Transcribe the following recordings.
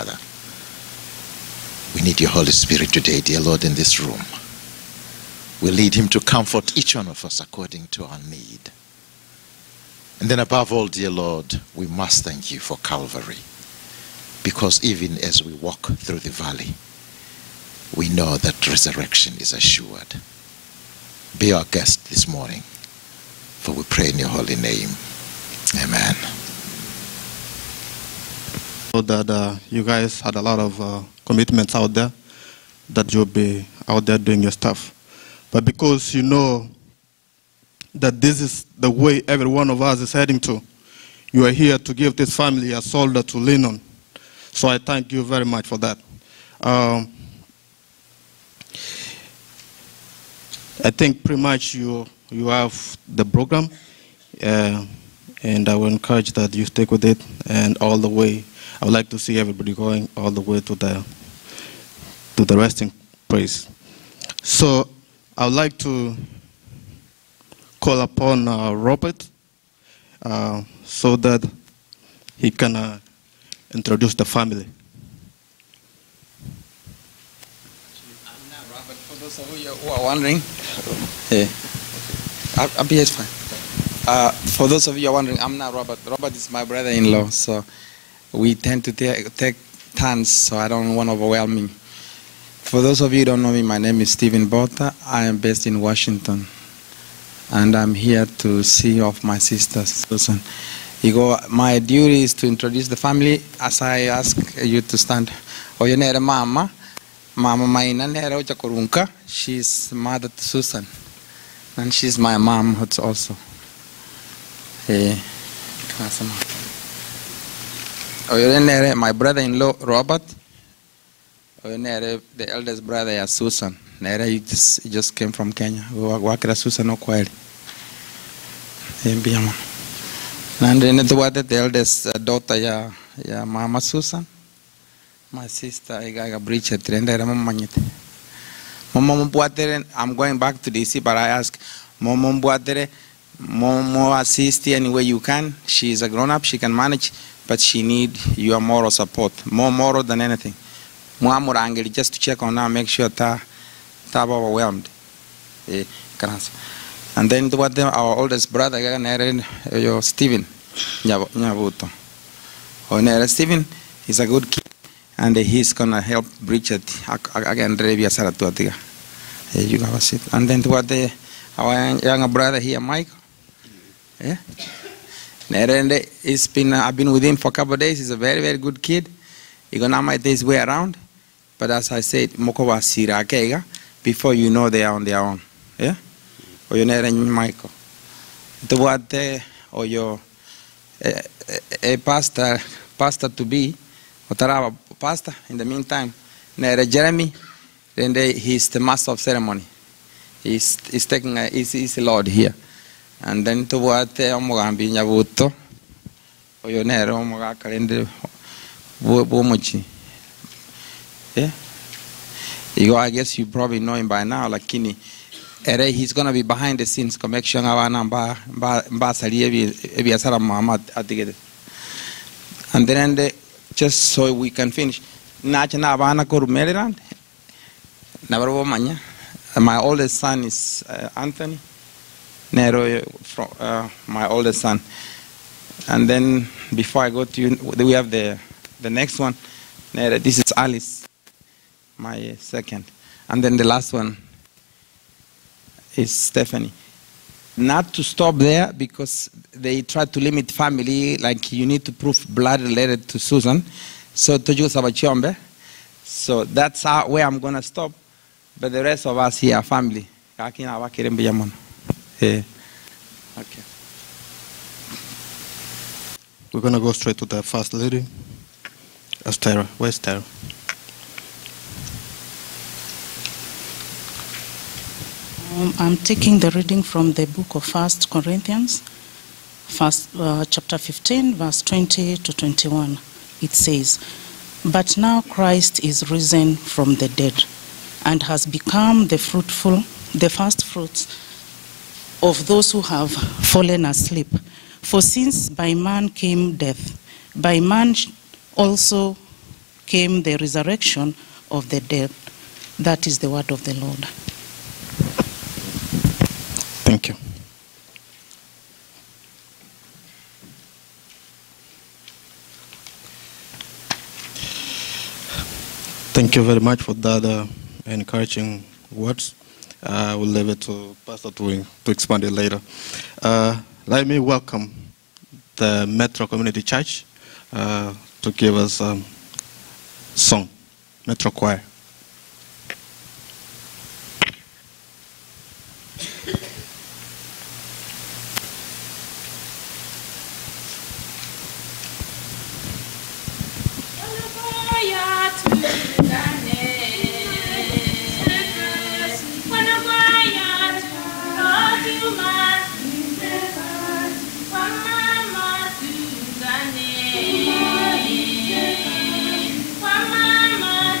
Father. We need your Holy Spirit today, dear Lord, in this room. We lead him to comfort each one of us according to our need. And then above all, dear Lord, we must thank you for Calvary. Because even as we walk through the valley, we know that resurrection is assured. Be our guest this morning, for we pray in your holy name. Amen. So that you guys had a lot of commitments out there, that you'll be out there doing your stuff. But because you know that this is the way every one of us is heading to, you are here to give this family a shoulder to lean on. So I thank you very much for that. I think pretty much you have the program, and I will encourage that you stick with it, and all the way. I would like to see everybody going all the way to the resting place. So I would like to call upon Robert so that he can introduce the family. I'm not Robert. For those of you who are wondering, I'll be fine. For those of you who are wondering, I'm not Robert. Robert is my brother-in-law, so we tend to take turns, so I don't want to overwhelm him. For those of you who don't know me, my name is Stephen Botha. I am based in Washington, and I'm here to see off my sister, Susan. My duty is to introduce the family as I ask you to stand. Oyonere mama maina nere ochakurunka. She's mother to Susan, and she's my mom also. Oyonere my brother-in-law Robert. Oyonere the eldest brother is Susan. Nere he just came from Kenya. Wakira Susan okweli. And then the eldest daughter ya Mama Susan, my sister I breach it. I'm going back to DC, but I ask Mom assist any way you can. She is a grown-up, she can manage, but she need your moral support, more moral than anything. Just to check on her, make sure that overwhelmed. And then our oldest brother, Stephen, nyabuto. Stephen is a good kid, and he's gonna help Bridget again. You have a seat. And then our younger brother here, Michael. Yeah. I've been with him for a couple of days. He's a very, very good kid. He's gonna make his way around. But as I said, before you know they are on their own. Yeah. Michael. Or your a pastor to be, or pastor in the meantime. Jeremy, then he's the master of ceremony. He's taking he's the Lord here. And then to what Omogambi nyabuto, or your nero Omogakalende Bomochi. Yeah. I guess you probably know him by now, like Kini. He's going to be behind the scenes connection and then just so we can finish. Maryland. My oldest son is Anthony Nero, my oldest son. And then before I go to you, we have the next one. This is Alice, my second. And then the last one is Stephanie. Not to stop there, because they try to limit family, like you need to prove blood related to Susan. So that's where I'm going to stop. But the rest of us here are family. Yeah. Okay. We're going to go straight to the first lady. Tara. Where's Tara? I'm taking the reading from the book of 1 Corinthians, chapter 15, verse 20 to 21. It says, "But now Christ is risen from the dead and has become the first fruits of those who have fallen asleep. For since by man came death, by man also came the resurrection of the dead. That is the word of the Lord. Thank you. Thank you very much for that encouraging words. I will leave it to Pastor to expand it later. Let me welcome the Metro Community Church to give us a song, Metro Choir. Mama,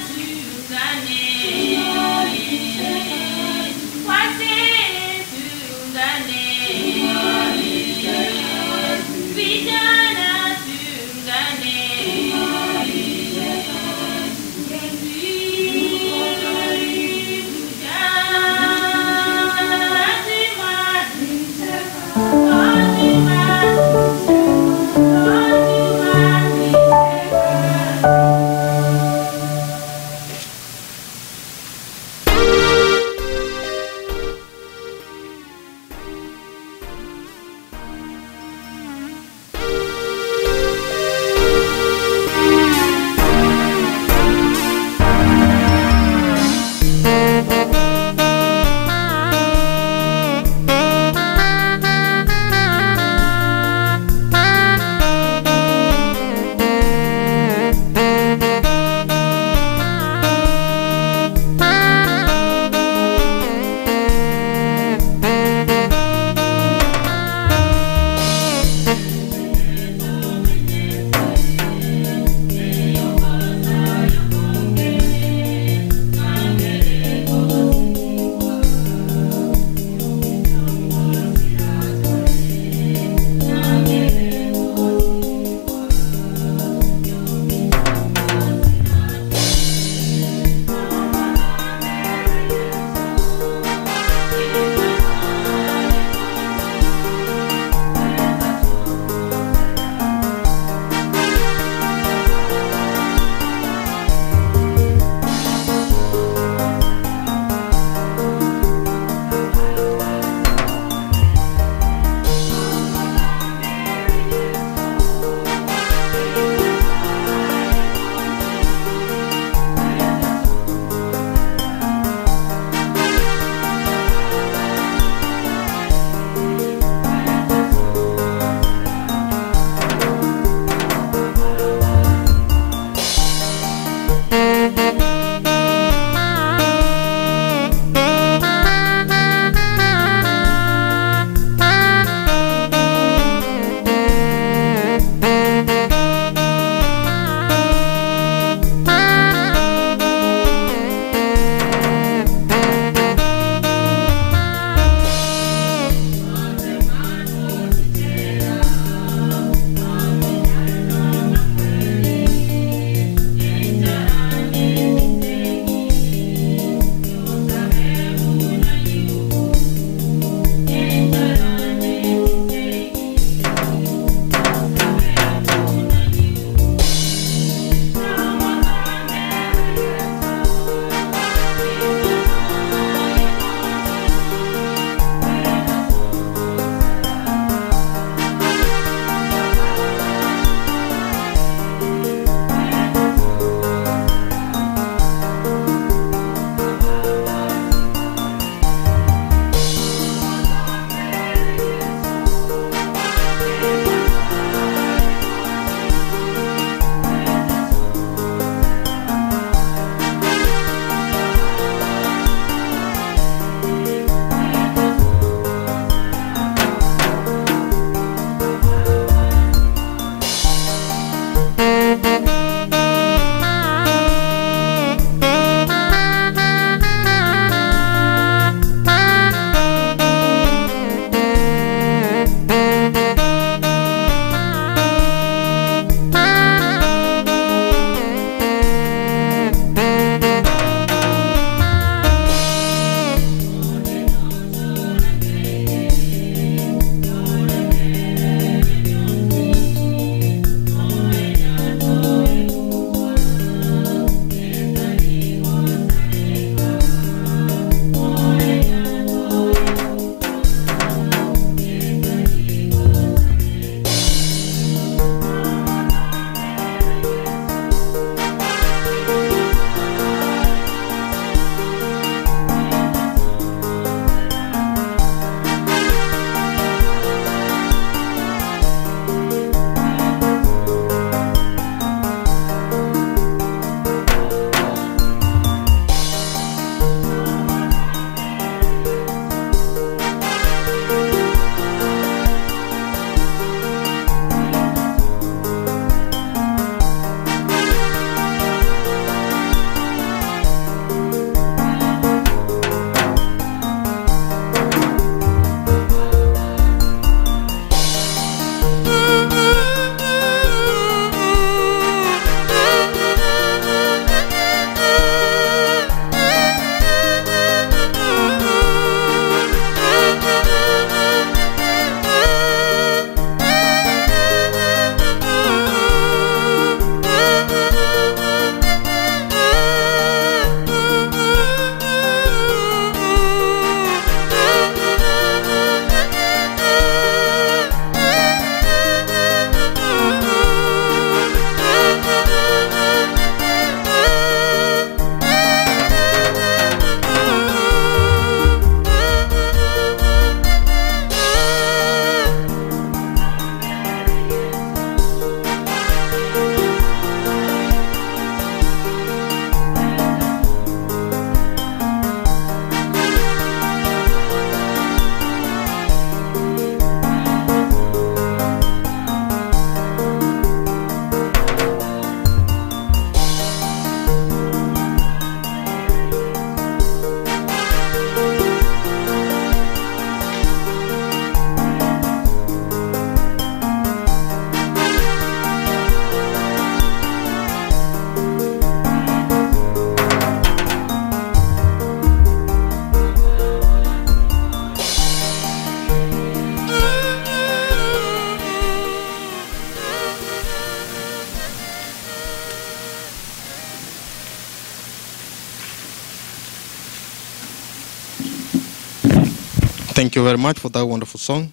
Thank you very much for that wonderful song.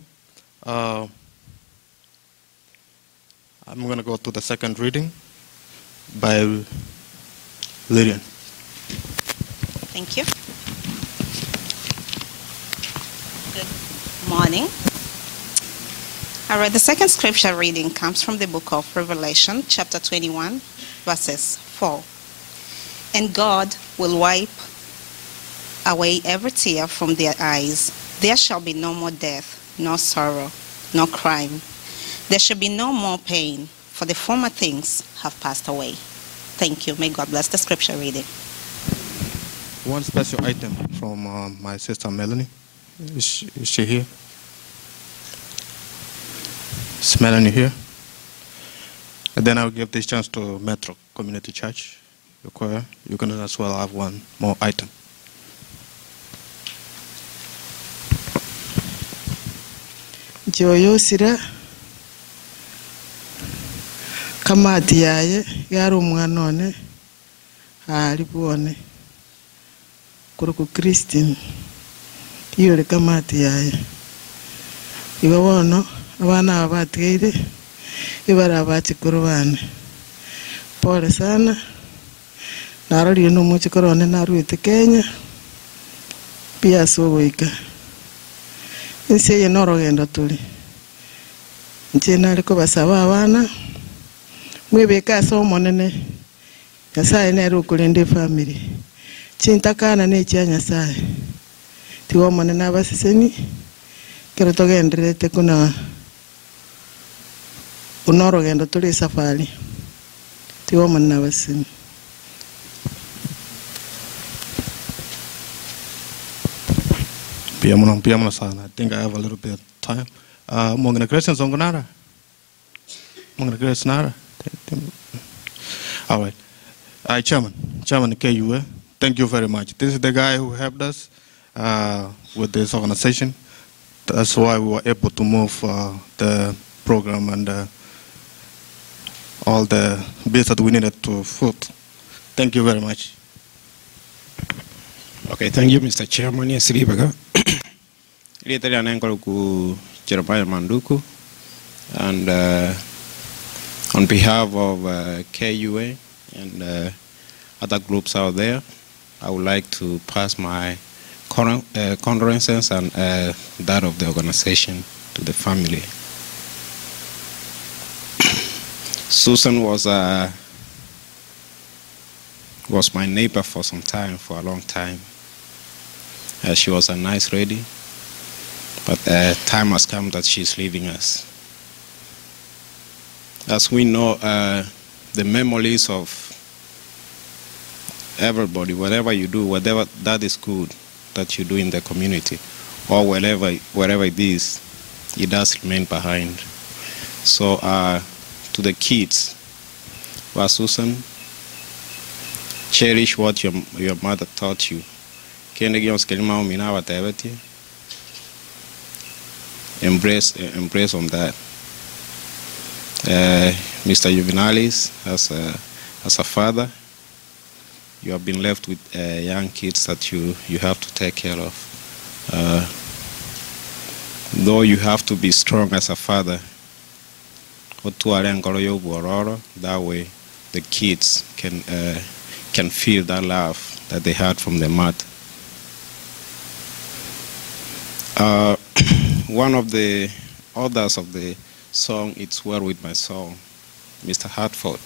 I'm going to go to the second reading by Lydian. Thank you. Good morning. All right, the second scripture reading comes from the book of Revelation, chapter 21, verses 4. And God will wipe away every tear from their eyes. There shall be no more death, nor sorrow, nor crime. There shall be no more pain, for the former things have passed away. Thank you. May God bless the scripture reading. One special item from my sister Melanie. Is she here? Is Melanie here? And then I'll give this chance to Metro Community Church, the choir. You can as well have one more item. Joyo sira kamati yaye yari umwana one ari buone kuruku Christine yore kamati yaye iba wono abana abatgeire ibara abachikuru bane pole sana narori no muchikuru one naruite Kenya pia soboika Nseye norogendo tuli nchena ariko basaba abana mwebeka somo nene Nyasaye nero kulinde family chintakana ne kya Nyasaye tiwo monene abaseseni kero togenderete kuna unorogendo tuli safari tiwo monene abaseseni. I think I have a little bit of time. Mga questions on Gonara? Mga questions? All right. Chairman KUA, thank you very much. This is the guy who helped us with this organization. That's why we were able to move the program and all the bits that we needed to foot. Thank you very much. Okay, thank you, Mr. Chairman. Yes, Ribaga. Later, I'm going to Jeremiah Manduku, and on behalf of KUA and other groups out there, I would like to pass my condolences and that of the organization to the family. Susan was my neighbor for some time, for a long time. She was a nice lady, but time has come that she's leaving us. As we know, the memories of everybody, whatever you do, whatever that is good that you do in the community, or wherever it is, it does remain behind. So to the kids, well, Susan, cherish what your mother taught you. Embrace on that. Mr. Juvenalis, as a father, you have been left with young kids that you have to take care of. Though you have to be strong as a father, that way the kids can feel that love that they had from the mother. One of the authors of the song, It's Well With My Soul, Mr. Hartford,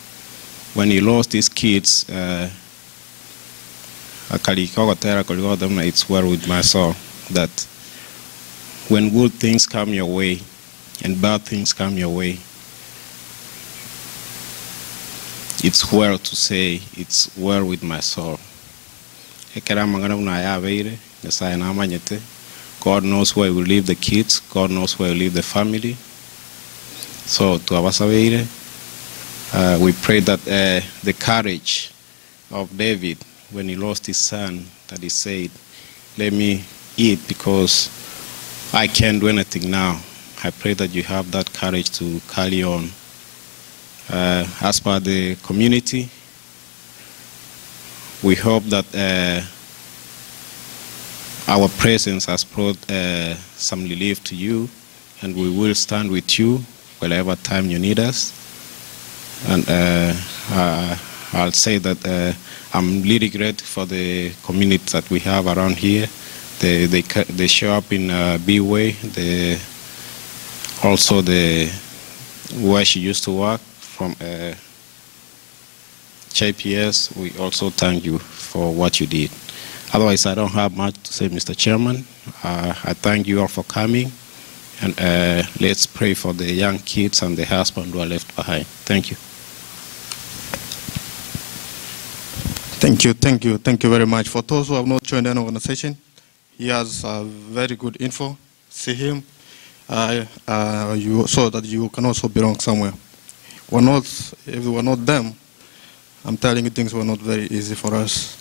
when he lost his kids, it's well with my soul, that when good things come your way and bad things come your way, it's well to say, it's well with my soul. God knows where we leave the kids. God knows where we leave the family. So to Abasaveire, we pray that the courage of David when he lost his son, that he said, let me eat because I can't do anything now. I pray that you have that courage to carry on. As per the community, we hope that our presence has brought some relief to you, and we will stand with you whatever time you need us. And I'll say that I'm really grateful for the community that we have around here. They show up in B-Way. Also where she used to work from JPS. We also thank you for what you did. Otherwise, I don't have much to say, Mr. Chairman. I thank you all for coming, and let's pray for the young kids and the husband who are left behind. Thank you. Thank you very much. For those who have not joined an organization, he has very good info. See him, so that you can also belong somewhere. If we were not them, I'm telling you, things were not very easy for us.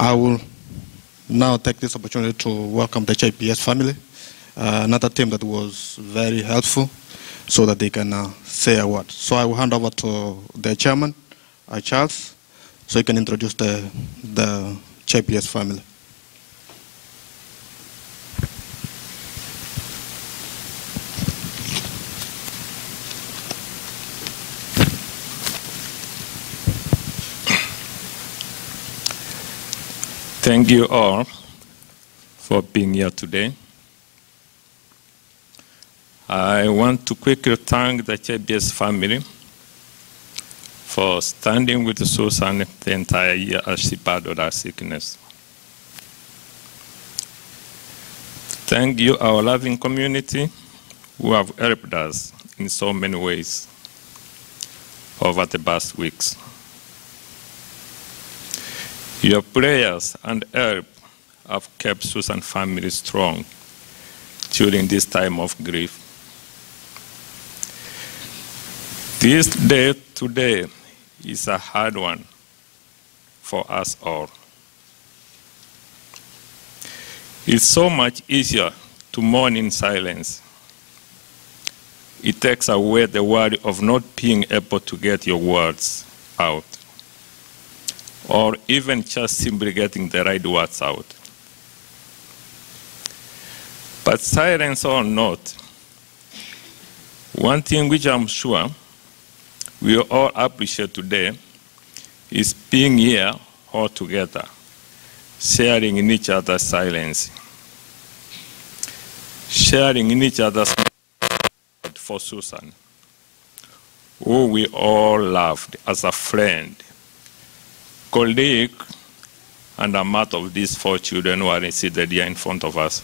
I will now take this opportunity to welcome the JPS family, another team that was very helpful, so that they can say a word. So I will hand over to the chairman, Charles, so he can introduce the JPS family. Thank you all for being here today. I want to quickly thank the JPS family for standing with Susan the entire year as she battled her sickness. Thank you, our loving community, who have helped us in so many ways over the past weeks. Your prayers and help have kept Susan's family strong during this time of grief. This day today is a hard one for us all. It's so much easier to mourn in silence. It takes away the worry of not being able to get your words out, or even just simply getting the right words out. But silence or not, one thing which I'm sure we all appreciate today is being here all together, sharing in each other's silence, sharing in each other's for Susan, who we all loved as a friend, colleague, and a mother of these 4 children who are seated here in front of us.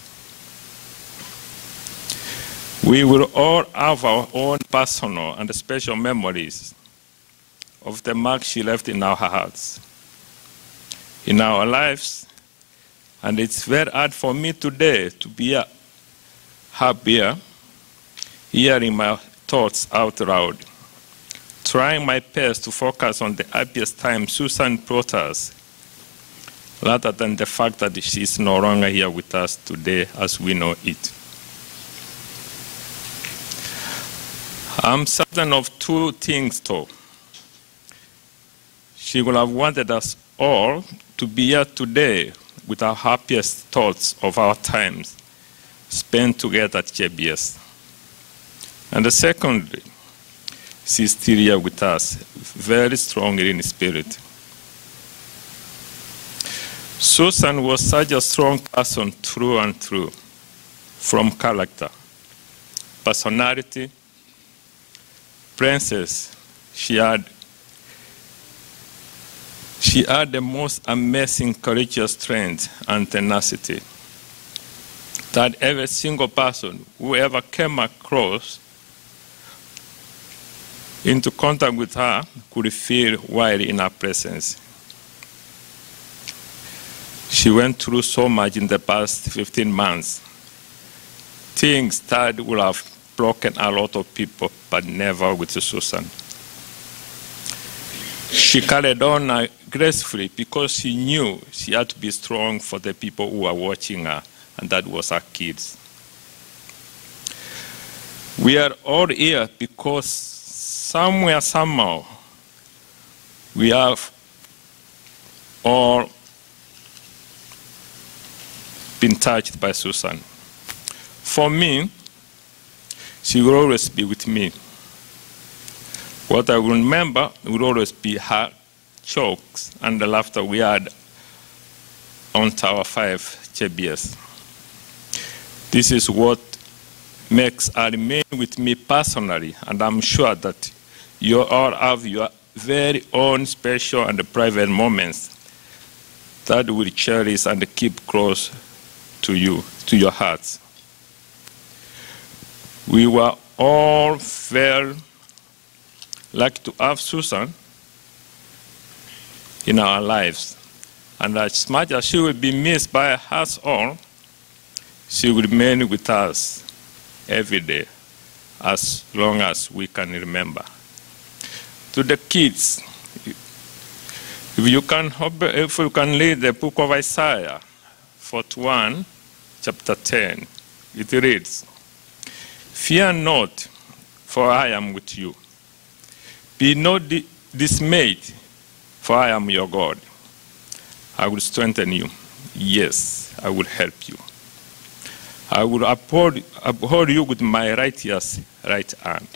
We will all have our own personal and special memories of the mark she left in our hearts, in our lives, and it's very hard for me today to be happier, hearing my thoughts out loud, trying my best to focus on the happiest time Susan brought us, rather than the fact that she's no longer here with us today as we know it. I'm certain of 2 things, though. She would have wanted us all to be here today with our happiest thoughts of our times spent together at JPS. And secondly, she's still here with us, very strongly in spirit. Susan was such a strong person through and through, from character, personality, princess. She had the most amazing courageous strength and tenacity that every single person who ever came across into contact with her could feel while in her presence. She went through so much in the past 15 months. Things that would have broken a lot of people, but never with Susan. She carried on gracefully because she knew she had to be strong for the people who were watching her, and that was her kids. We are all here because somewhere, somehow, we have all been touched by Susan. For me, she will always be with me. What I will remember will always be her jokes and the laughter we had on Tower 5 JBS. This is what makes her remain with me personally, and I'm sure that you all have your very own special and private moments that will cherish and keep close to you, to your hearts. We were all very lucky to have Susan in our lives. And as much as she will be missed by us all, she will remain with us every day, as long as we can remember. To the kids, if you can read the book of Isaiah 41, chapter 10, it reads, "Fear not, for I am with you. Be not dismayed, for I am your God. I will strengthen you. Yes, I will help you. I will uphold you with my righteous right hand."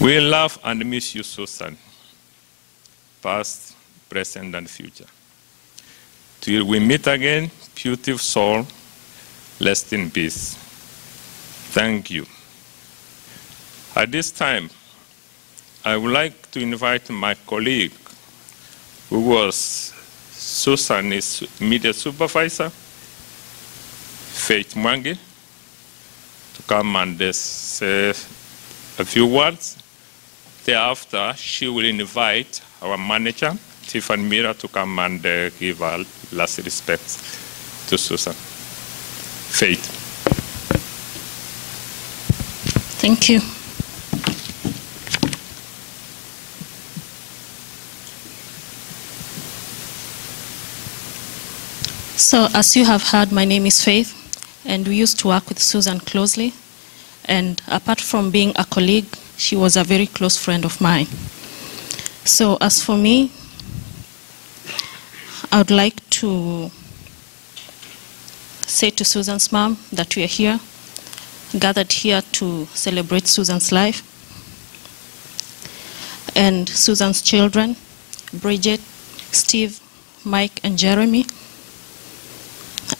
We love and miss you, Susan, past, present, and future. Till we meet again, beautiful soul, rest in peace. Thank you. At this time, I would like to invite my colleague, who was Susan's immediate supervisor, Faith Mwangi, to come and say a few words. Thereafter, she will invite our manager, Tiffany Mira, to come and give our last respects to Susan. Faith. Thank you. So, as you have heard, my name is Faith, and we used to work with Susan closely. And apart from being a colleague, she was a very close friend of mine. So, as for me, I would like to say to Susan's mom that we are here, gathered here to celebrate Susan's life. And Susan's children, Bridget, Steve, Mike, and Jeremy.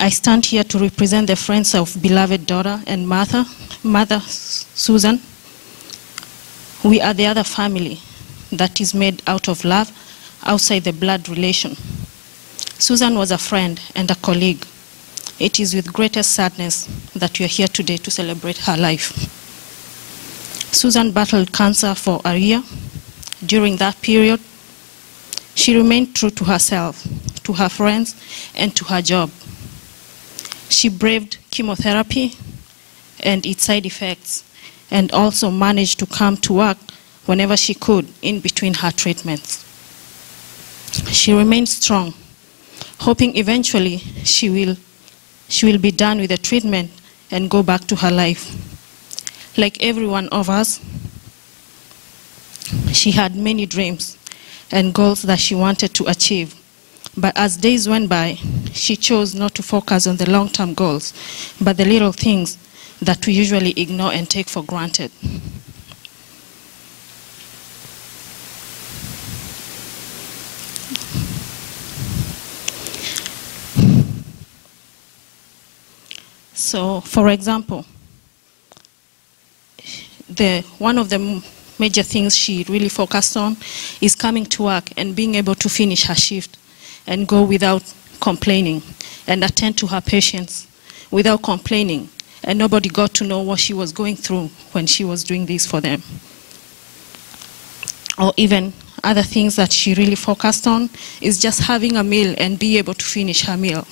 I stand here to represent the friends of beloved daughter and mother Susan. We are the other family that is made out of love outside the blood relation. Susan was a friend and a colleague. It is with greatest sadness that we are here today to celebrate her life. Susan battled cancer for a year. During that period, she remained true to herself, to her friends, and to her job. She braved chemotherapy and its side effects, and also managed to come to work whenever she could in between her treatments. She remained strong, hoping eventually she will be done with the treatment and go back to her life. Like every one of us, she had many dreams and goals that she wanted to achieve. But as days went by, she chose not to focus on the long-term goals, but the little things that we usually ignore and take for granted. So, for example, one of the major things she really focused on is coming to work and being able to finish her shift and go without complaining and attend to her patients without complaining. And nobody got to know what she was going through when she was doing this for them. Or even other things that she really focused on is just having a meal and be able to finish her meal.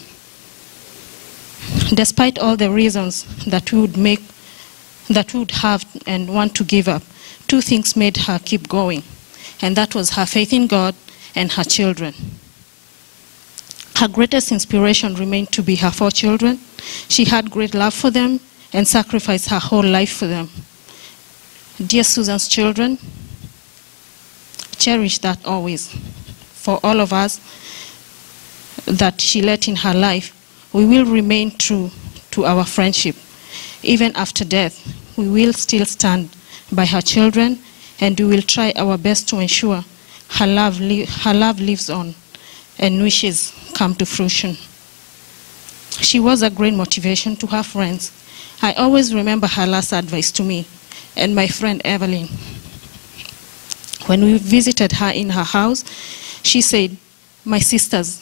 Despite all the reasons that we would have and want to give up, two things made her keep going, and that was her faith in God and her children. Her greatest inspiration remained to be her 4 children. She had great love for them and sacrificed her whole life for them. Dear Susan's children, cherish that always. for all of us that she led in her life, we will remain true to our friendship. Even after death, we will still stand by her children, and we will try our best to ensure her love lives on and wishes come to fruition. She was a great motivation to her friends. I always remember her last advice to me and my friend Evelyn. When we visited her in her house, she said, "My sisters,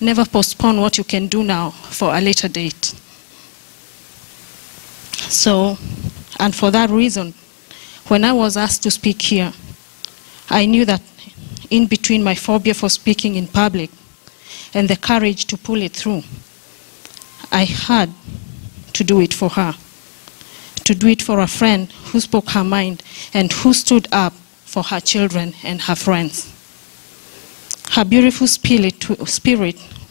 never postpone what you can do now for a later date." So, and for that reason, when I was asked to speak here, I knew that in between my phobia for speaking in public and the courage to pull it through, I had to do it for her, to do it for a friend who spoke her mind and who stood up for her children and her friends. Her beautiful spirit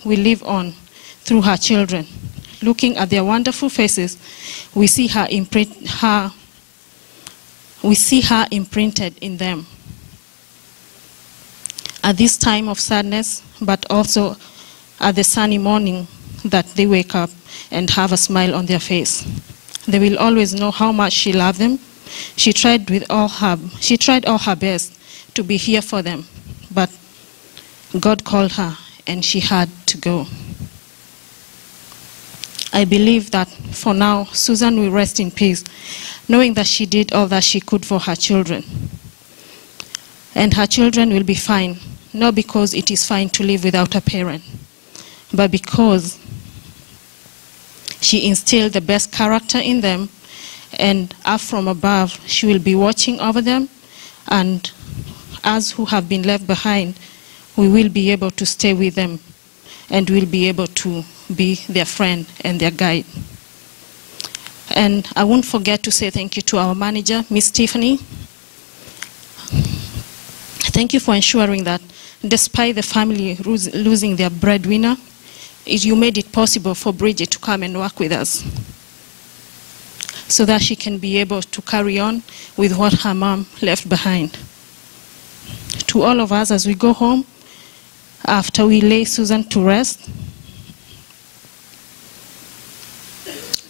will live on through her children. Looking at their wonderful faces, we see her imprinted in them. At this time of sadness, but also at the sunny morning that they wake up and have a smile on their face, they will always know how much she loved them. She tried all her best to be here for them, but God called her and she had to go. I believe that for now, Susan will rest in peace, knowing that she did all that she could for her children. And her children will be fine, not because it is fine to live without a parent, but because she instilled the best character in them, and up from above, she will be watching over them, and us who have been left behind, we will be able to stay with them, and we'll be able to be their friend and their guide. And I won't forget to say thank you to our manager, Miss Tiffany. Thank you for ensuring that despite the family losing their breadwinner, you made it possible for Bridget to come and work with us so that she can be able to carry on with what her mom left behind. To all of us as we go home, after we lay Susan to rest,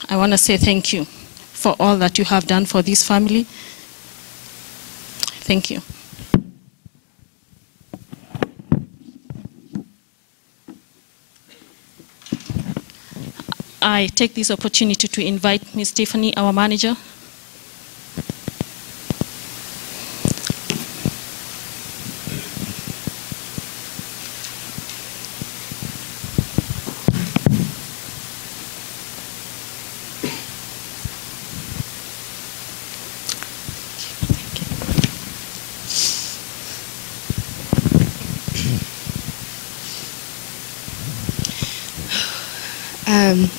I want to say thank you for all that you have done for this family. Thank you. I take this opportunity to invite Ms. Tiffany, our manager.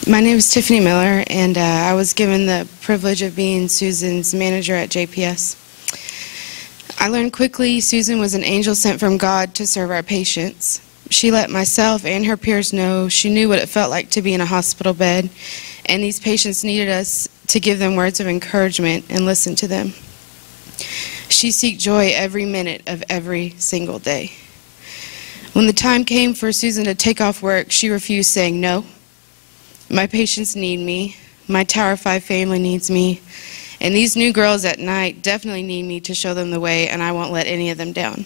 My name is Tiffany Miller, and I was given the privilege of being Susan's manager at JPS. I learned quickly Susan was an angel sent from God to serve our patients. She let myself and her peers know she knew what it felt like to be in a hospital bed, and these patients needed us to give them words of encouragement and listen to them. She seeked joy every minute of every single day. When the time came for Susan to take off work, she refused, saying, "No. My patients need me, my Tower 5 family needs me, and these new girls at night definitely need me to show them the way, and I won't let any of them down."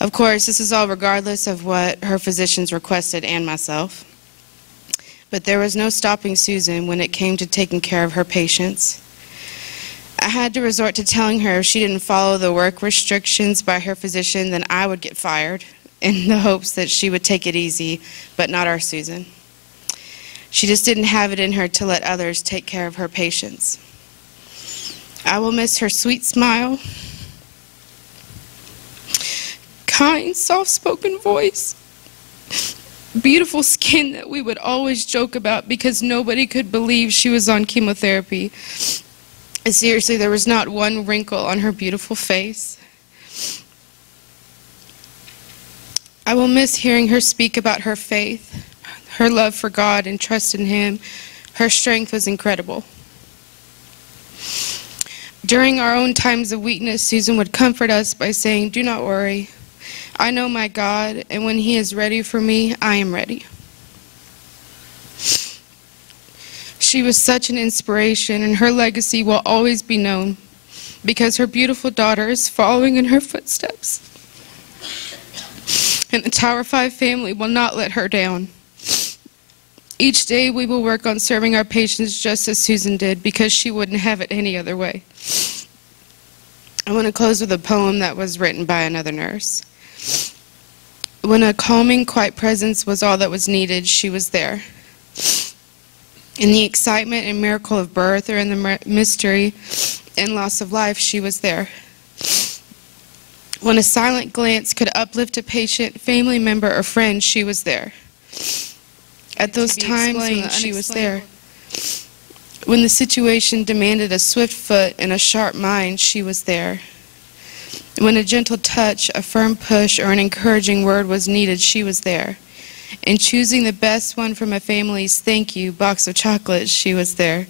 Of course, this is all regardless of what her physicians requested and myself. But there was no stopping Susan when it came to taking care of her patients. I had to resort to telling her if she didn't follow the work restrictions by her physician, then I would get fired, in the hopes that she would take it easy, but not our Susan. She just didn't have it in her to let others take care of her patients. I will miss her sweet smile, kind, soft-spoken voice, beautiful skin that we would always joke about because nobody could believe she was on chemotherapy. And seriously, there was not one wrinkle on her beautiful face. I will miss hearing her speak about her faith, her love for God and trust in Him. Her strength was incredible. During our own times of weakness, Susan would comfort us by saying, "Do not worry. I know my God, and when he is ready for me, I am ready. She was such an inspiration, and her legacy will always be known because her beautiful daughter is following in her footsteps. And the Tower 5 family will not let her down. Each day we will work on serving our patients just as Susan did, because she wouldn't have it any other way. I want to close with a poem that was written by another nurse. When a calming, quiet presence was all that was needed, she was there. In the excitement and miracle of birth, or in the mystery and loss of life, she was there. When a silent glance could uplift a patient, family member, or friend, she was there. At those times when she was there. When the situation demanded a swift foot and a sharp mind, she was there. When a gentle touch, a firm push, or an encouraging word was needed, she was there. In choosing the best one from a family's thank you box of chocolates, she was there.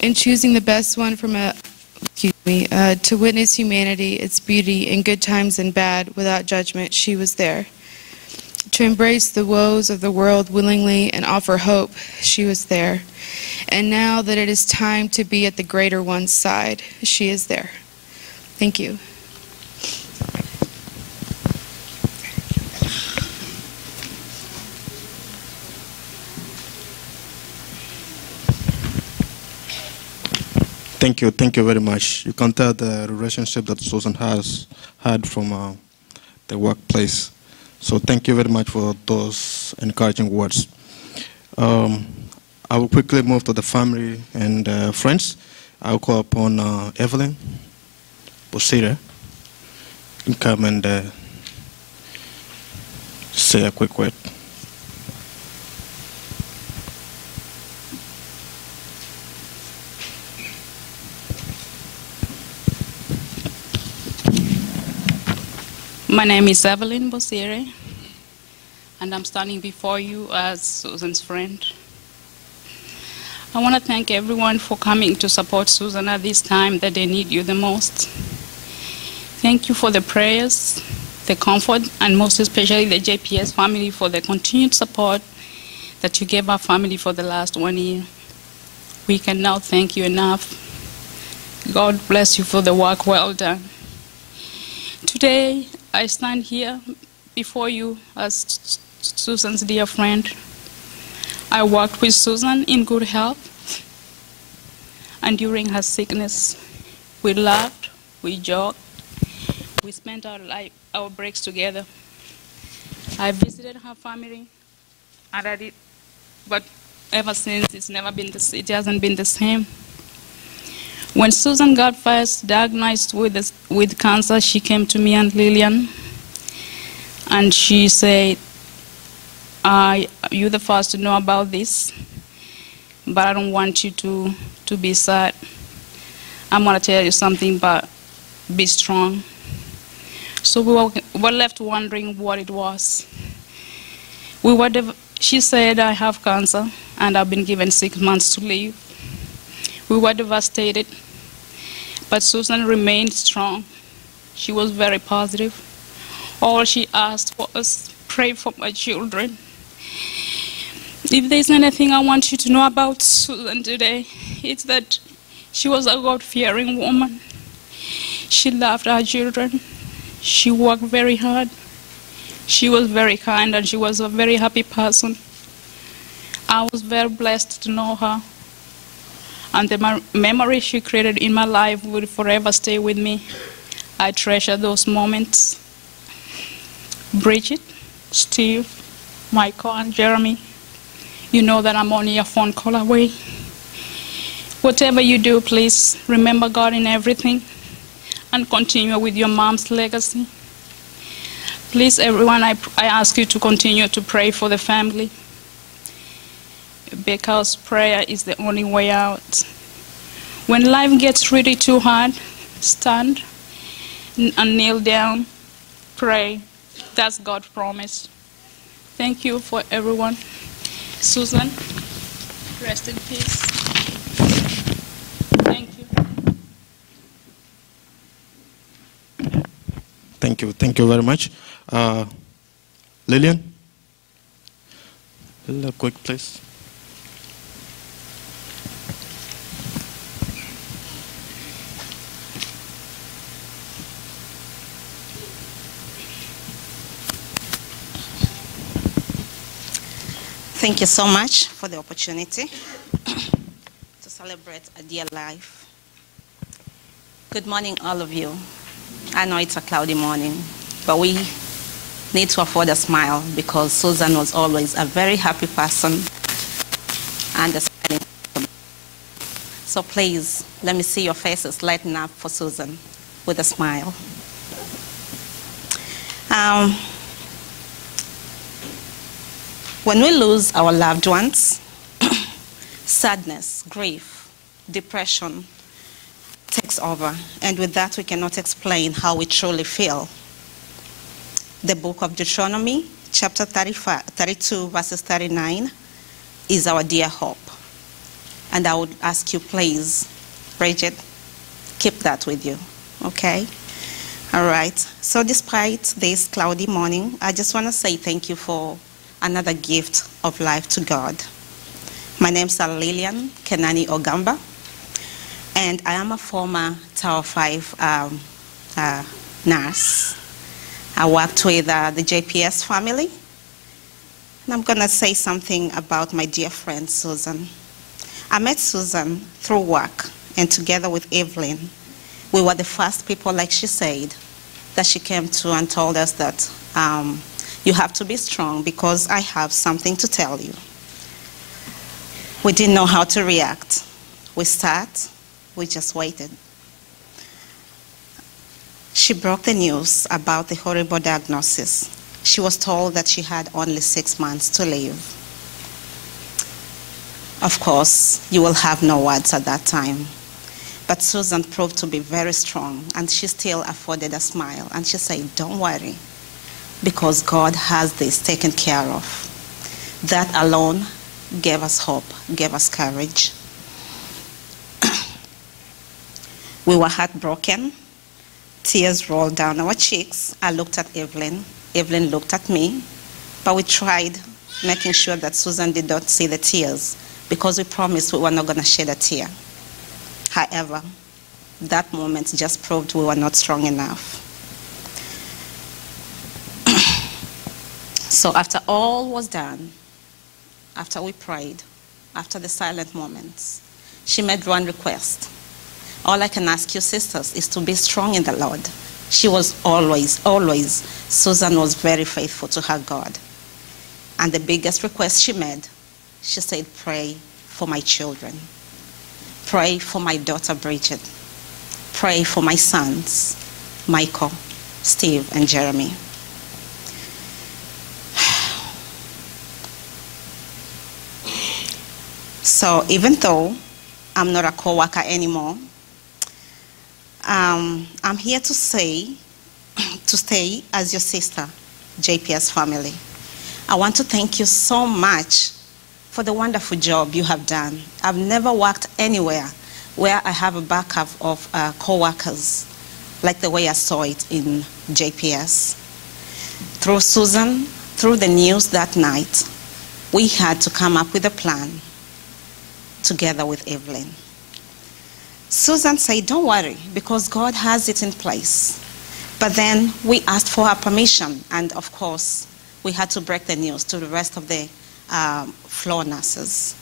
In choosing the best one from to witness humanity, its beauty, in good times and bad, without judgment, she was there. To embrace the woes of the world willingly and offer hope, she was there. And now that it is time to be at the greater one's side, she is there. Thank you. Thank you very much. You can tell the relationship that Susan has had from the workplace. So thank you very much for those encouraging words. I will quickly move to the family and friends. I will call upon Evelyn Bosira to come and say a quick word. My name is Evelyn Bosire, and I'm standing before you as Susan's friend. I want to thank everyone for coming to support Susan at this time that they need you the most. Thank you for the prayers, the comfort, and most especially the JPS family for the continued support that you gave our family for the last 1 year. We can now thank you enough. God bless you for the work well done. Today, I stand here before you as Susan's dear friend. I worked with Susan in good health, and during her sickness, we laughed, we joked, we spent our breaks together. I visited her family, and I did, but ever since, it hasn't been the same. When Susan got first diagnosed with cancer, she came to me and Lillian, and she said, you're the first to know about this, but I don't want you to be sad. I'm going to tell you something, but be strong. So we were left wondering what it was. She said, I have cancer, and I've been given 6 months to live. We were devastated, but Susan remained strong. She was very positive. All she asked was, pray for my children. If there's anything I want you to know about Susan today, it's that she was a God-fearing woman. She loved her children. She worked very hard. She was very kind, and she was a very happy person. I was very blessed to know her. And the memory she created in my life will forever stay with me. I treasure those moments. Bridget, Steve, Michael, and Jeremy, you know that I'm only a phone call away. Whatever you do, please remember God in everything and continue with your mom's legacy. Please, everyone, I ask you to continue to pray for the family, because prayer is the only way out. When life gets really too hard, stand and kneel down, pray. That's God's promise. Thank you for everyone. Susan, rest in peace. Thank you. Thank you. Thank you very much. Lillian? Quick, please. Thank you so much for the opportunity to celebrate a dear life. Good morning, all of you. I know it's a cloudy morning, but we need to afford a smile because Susan was always a very happy person and a smiling person. So please, let me see your faces lighten up for Susan with a smile. When we lose our loved ones, sadness, grief, depression takes over, and with that we cannot explain how we truly feel. The book of Deuteronomy, chapter 32, verses 39, is our dear hope. And I would ask you, please, Bridget, keep that with you, okay? All right, so despite this cloudy morning, I just want to say thank you for another gift of life to God. My name is Lillian Kenani Ogamba, and I am a former Tower 5 nurse. I worked with the JPS family, and I'm going to say something about my dear friend Susan. I met Susan through work, and together with Evelyn, we were the first people, like she said, that she came to and told us that you have to be strong because I have something to tell you. We didn't know how to react. We just waited. She broke the news about the horrible diagnosis. She was told that she had only 6 months to live. Of course, you will have no words at that time. But Susan proved to be very strong, and she still afforded a smile. And she said, don't worry, because God has this taken care of. That alone gave us hope, gave us courage. We were heartbroken. Tears rolled down our cheeks. I looked at Evelyn. Evelyn looked at me. But we tried making sure that Susan did not see the tears because we promised we were not going to shed a tear. However, that moment just proved we were not strong enough. So after all was done, after we prayed, after the silent moments, she made one request. All I can ask you, sisters, is to be strong in the Lord. She was always, Susan was very faithful to her God. And the biggest request she made, she said, pray for my children. Pray for my daughter, Bridget. Pray for my sons, Michael, Steve, and Jeremy. So even though I'm not a co-worker anymore, I'm here to stay as your sister, JPS family. I want to thank you so much for the wonderful job you have done. I've never worked anywhere where I have a backup of co-workers like the way I saw it in JPS. Through Susan, through the news that night, we had to come up with a plan together with Evelyn. Susan said, don't worry, because God has it in place. But then we asked for her permission, and of course, we had to break the news to the rest of the floor nurses.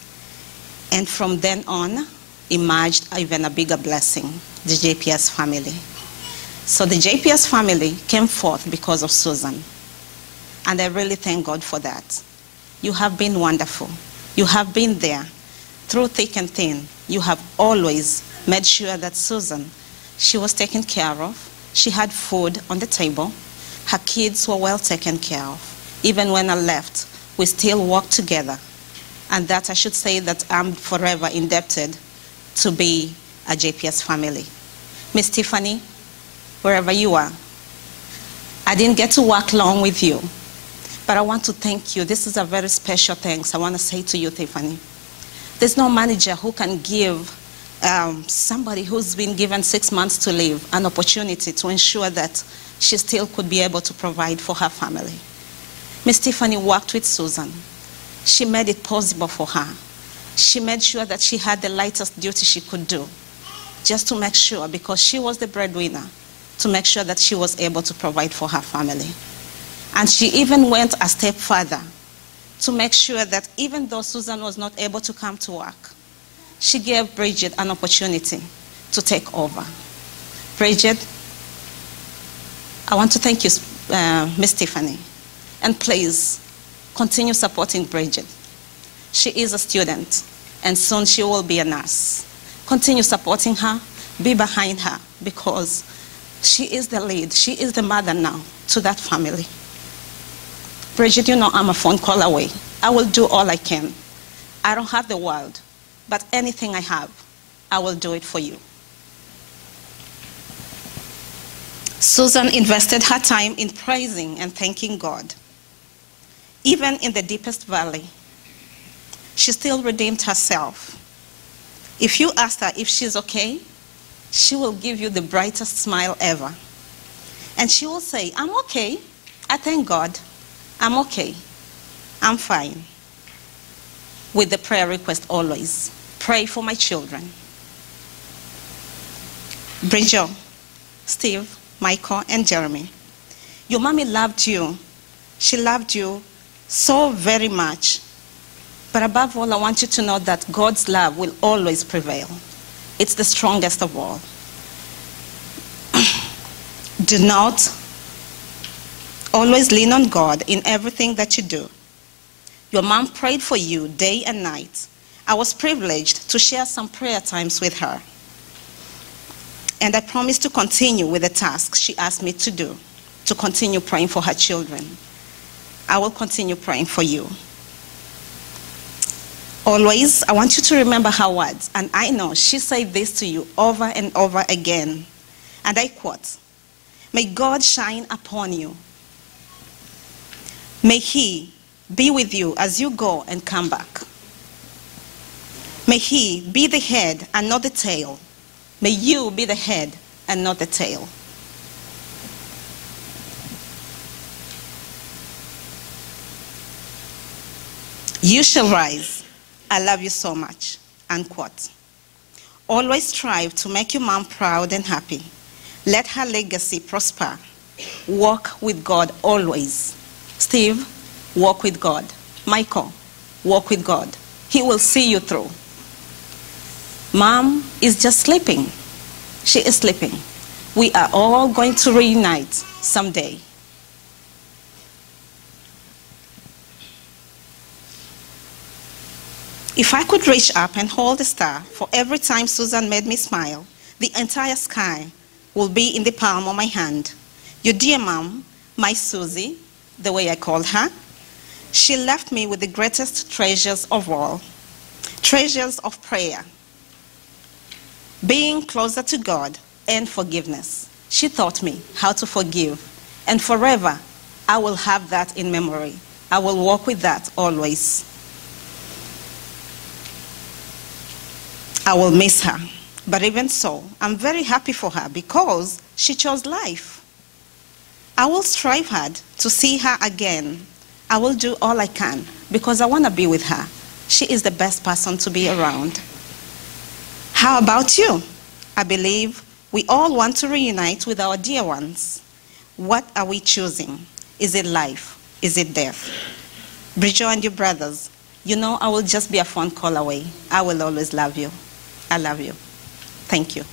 And from then on, emerged even a bigger blessing, the JPS family. So the JPS family came forth because of Susan. And I really thank God for that. You have been wonderful. You have been there. Through thick and thin, you have always made sure that Susan, she was taken care of. She had food on the table. Her kids were well taken care of. Even when I left, we still worked together. And that I should say that I'm forever indebted to be a JPS family. Miss Tiffany, wherever you are, I didn't get to work long with you, but I want to thank you. This is a very special thanks I want to say to you, Tiffany. There's no manager who can give somebody who's been given 6 months to live an opportunity to ensure that she still could be able to provide for her family. Miss Tiffany worked with Susan. She made it possible for her. She made sure that she had the lightest duty she could do, just to make sure, because she was the breadwinner, to make sure that she was able to provide for her family. And she even went a step further to make sure that even though Susan was not able to come to work, she gave Bridget an opportunity to take over. Bridget, I want to thank you, Miss Tiffany, and please continue supporting Bridget. She is a student, and soon she will be a nurse. Continue supporting her, be behind her, because she is the lead, she is the mother now to that family. Bridget, you know I'm a phone call away. I will do all I can. I don't have the world, but anything I have, I will do it for you. Susan invested her time in praising and thanking God. Even in the deepest valley, she still redeemed herself. If you ask her if she's okay, she will give you the brightest smile ever. And she will say, I'm okay. I thank God. I'm okay. I'm fine. With the prayer request always, pray for my children. Bridget, Steve, Michael, and Jeremy, your mommy loved you. She loved you so very much. But above all, I want you to know that God's love will always prevail. It's the strongest of all. Do not always lean on God in everything that you do. Your mom prayed for you day and night. I was privileged to share some prayer times with her. And I promised to continue with the task she asked me to do, to continue praying for her children. I will continue praying for you. Always, I want you to remember her words, and I know she said this to you over and over again. And I quote, "May God shine upon you. May He be with you as you go and come back. May He be the head and not the tail. May you be the head and not the tail." You shall rise. I love you so much. Unquote. Always strive to make your mom proud and happy. Let her legacy prosper. Walk with God always. Steve, walk with God. Michael, walk with God. He will see you through. Mom is just sleeping. She is sleeping. We are all going to reunite someday. If I could reach up and hold a star for every time Susan made me smile, the entire sky will be in the palm of my hand. Your dear mom, my Susie, the way I called her, she left me with the greatest treasures of all, treasures of prayer, being closer to God, and forgiveness. She taught me how to forgive, and forever I will have that in memory. I will walk with that always. I will miss her, but even so, I'm very happy for her because she chose life. I will strive hard to see her again. I will do all I can because I want to be with her. She is the best person to be around. How about you? I believe we all want to reunite with our dear ones. What are we choosing? Is it life? Is it death? Bridget and your brothers, you know I will just be a phone call away. I will always love you. I love you. Thank you.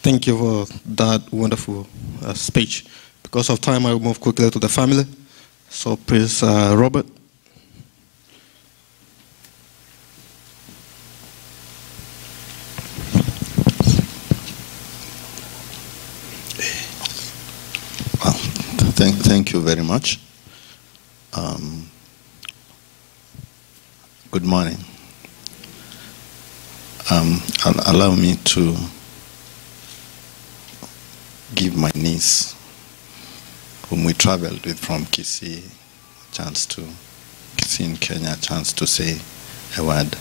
Thank you for that wonderful speech. Because of time, I will move quickly to the family. So please, Robert. Well, thank you very much. Good morning. Allow me to give my niece, whom we traveled with from Kisii in Kenya, a chance to say a word.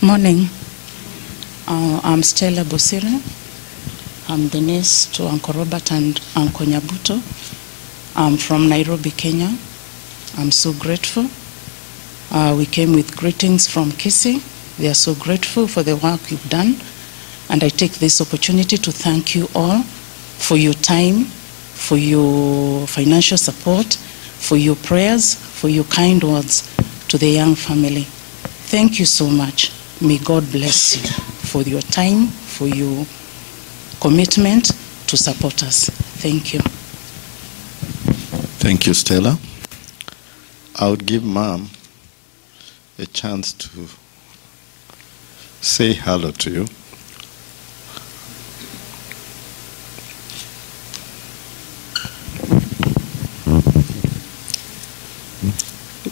Morning. I'm Stella Bosire. I'm the niece to Uncle Robert and Uncle Nyabuto. I'm from Nairobi, Kenya. I'm so grateful. We came with greetings from Kisii. We are so grateful for the work you've done. And I take this opportunity to thank you all for your time, for your financial support, for your prayers, for your kind words to the young family. Thank you so much. May God bless you for your time, for your commitment to support us. Thank you. Thank you, Stella. I would give Mom a chance to say hello to you.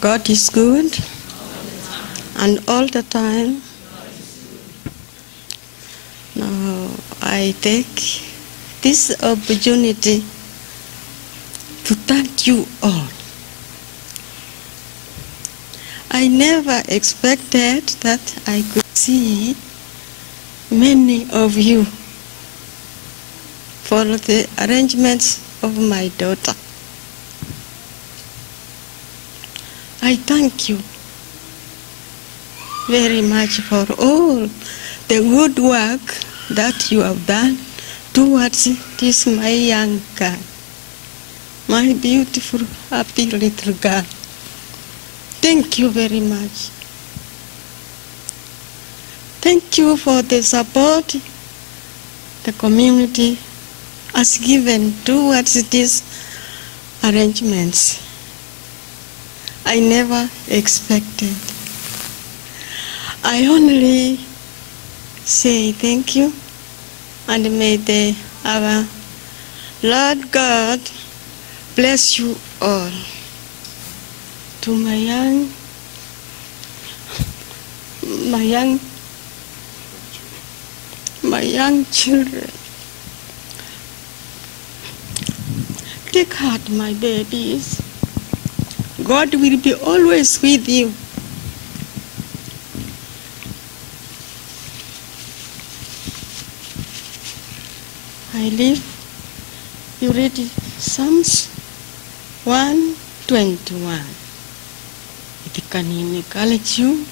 God is good, and all the time. Now, I take this opportunity to thank you all. I never expected that I could see many of you for the arrangements of my daughter. I thank you very much for all the good work that you have done towards this my young girl, my beautiful, happy little girl. Thank you very much. Thank you for the support the community has given towards these arrangements. I never expected. I only say thank you, and may our Lord God bless you all. To my young children, take heart, my babies. God will be always with you. I leave you read Psalms 121. It can encourage you.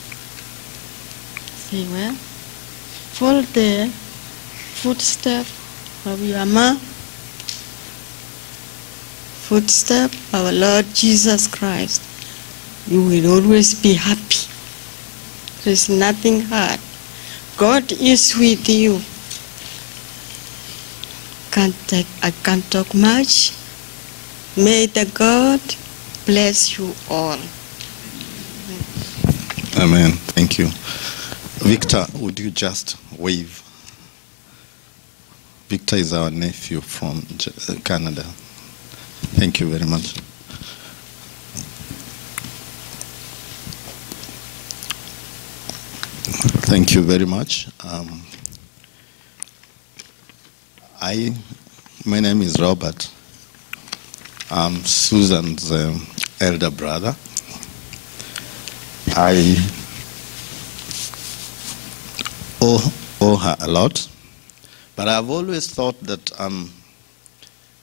Say, well, follow the footstep of your mom, footstep of our Lord Jesus Christ. You will always be happy. There is nothing hard. God is with you. I can't talk much. May the God bless you all. Amen. Thank you. Victor, would you just wave? Victor is our nephew from Canada. Thank you very much. Thank you very much. My name is Robert. I'm Susan's elder brother. I owe her a lot, but I've always thought that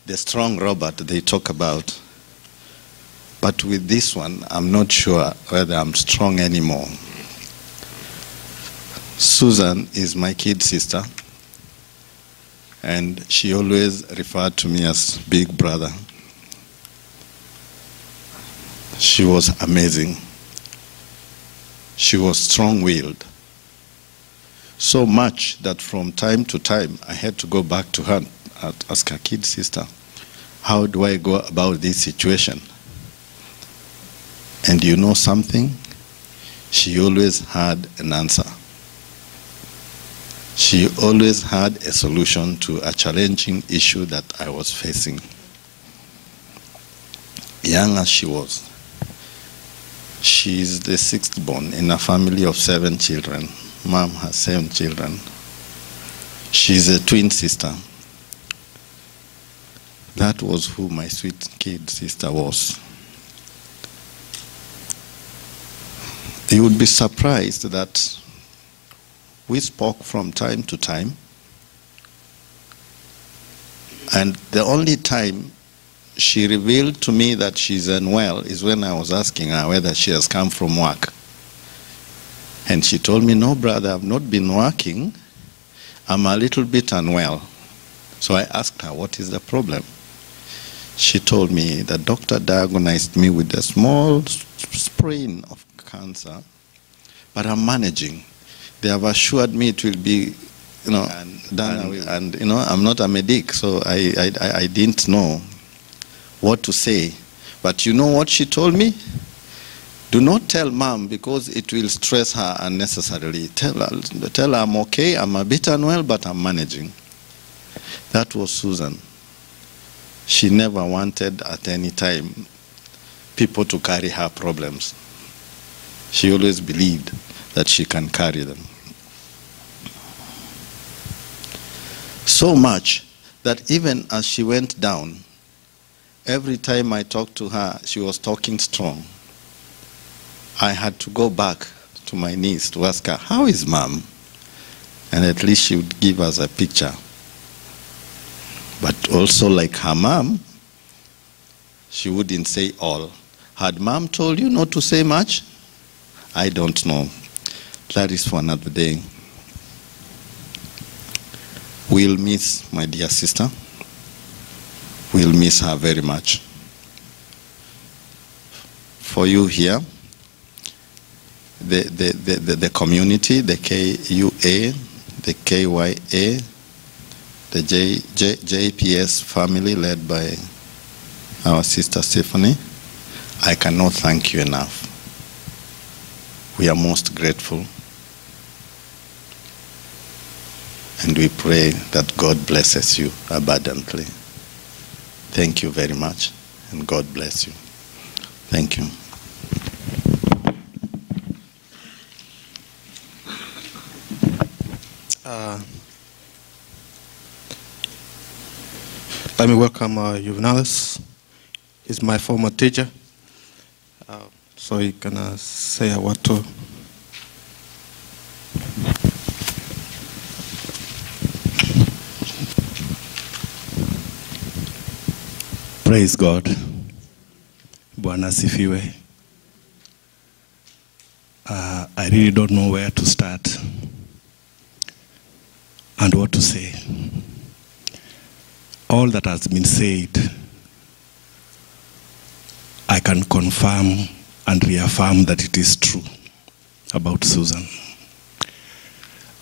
the strong Robert they talk about, but with this one, I'm not sure whether I'm strong anymore. Susan is my kid sister, and she always referred to me as big brother. She was amazing. She was strong-willed. So much that from time to time, I had to go back to her and ask her kid sister, how do I go about this situation? And you know something? She always had an answer. She always had a solution to a challenging issue that I was facing. Young as she was, she is the sixth born in a family of 7 children. Mom has 7 children. She's a twin sister. That was who my sweet kid sister was. You would be surprised that We spoke from time to time. And the only time she revealed to me that she's unwell is when I was asking her whether she has come from work. And she told me, no, brother, I've not been working. I'm a little bit unwell. So I asked her, what is the problem? She told me the doctor diagnosed me with a small sprain of cancer, but I'm managing. They have assured me it will be, done. And I'm not a medic, so I didn't know what to say. But you know what she told me? Do not tell mom because it will stress her unnecessarily. Tell her I'm okay, I'm a bit unwell, but I'm managing. That was Susan. She never wanted at any time people to carry her problems. She always believed that she can carry them. So much that even as she went down, every time I talked to her, she was talking strong. I had to go back to my niece to ask her, how is mom? And at least she would give us a picture. But also like her mom, she wouldn't say all. Had mom told you not to say much? I don't know. That is for another day. We'll miss my dear sister. We'll miss her very much. For you here, the community, the KUA, the KYA, the JPS family led by our sister Stephanie, I cannot thank you enough. We are most grateful. And we pray that God blesses you abundantly. Thank you very much, and God bless you. Thank you. Let me welcome Juvenalis. He's my former teacher. So he can say a word too. Praise God. Bwana asifiwe. I really don't know where to start and what to say. All that has been said, I can confirm and reaffirm that it is true about Susan.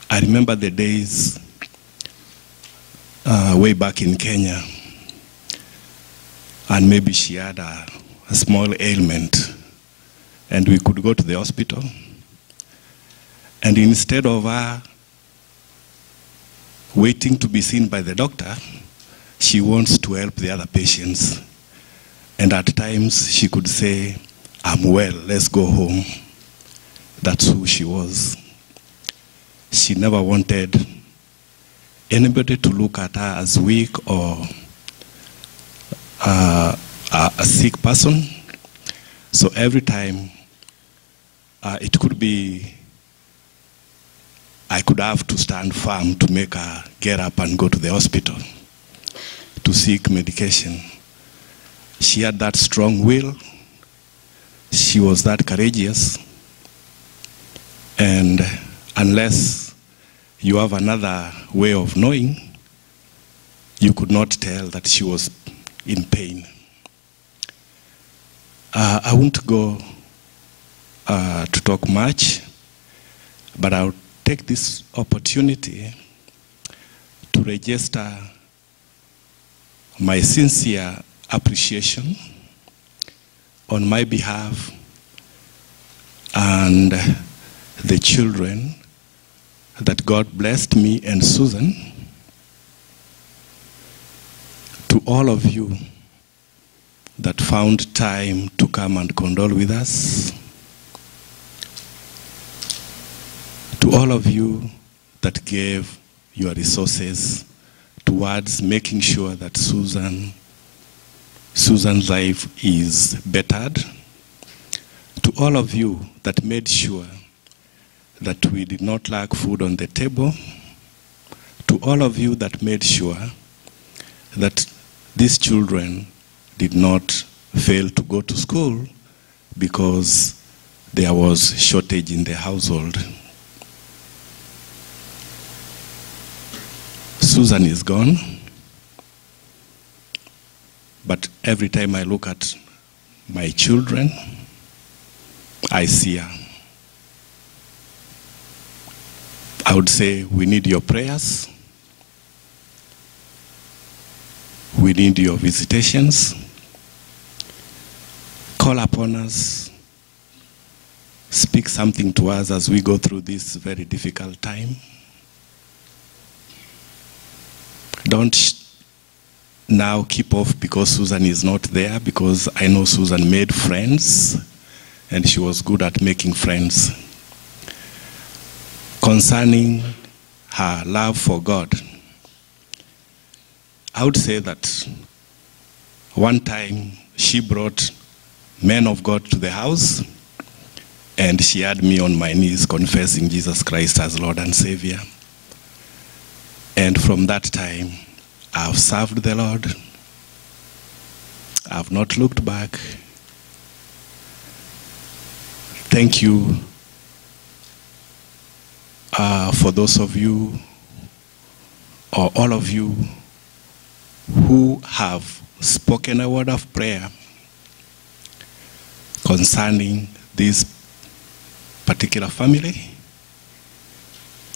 I remember the days way back in Kenya, and maybe she had a small ailment, and we could go to the hospital, and instead of her waiting to be seen by the doctor, she wants to help the other patients. And at times she could say, I'm well, let's go home. That's who she was. She never wanted anybody to look at her as weak or a sick person. So every time it could be, I could have to stand firm to make her get up and go to the hospital to seek medication. She had that strong will. She was that courageous. And unless you have another way of knowing, you could not tell that she was in pain. I won't go to talk much, but I'll take this opportunity to register my sincere appreciation on my behalf and the children that God blessed me and Susan, to all of you that found time to come and condole with us, to all of you that gave your resources towards making sure that Susan's life is bettered, to all of you that made sure that we did not lack food on the table, to all of you that made sure that these children did not fail to go to school because there was shortage in the household. Susan is gone, but every time I look at my children, I see her. I would say we need your prayers. We need your visitations. Call upon us. Speak something to us as we go through this very difficult time. Don't now keep off because Susan is not there, because I know Susan made friends and she was good at making friends. Concerning her love for God, I would say that one time she brought men of God to the house and she had me on my knees confessing Jesus Christ as Lord and Savior. And from that time, I've served the Lord. I've not looked back. Thank you for those of you, or all of you, who have spoken a word of prayer concerning this particular family.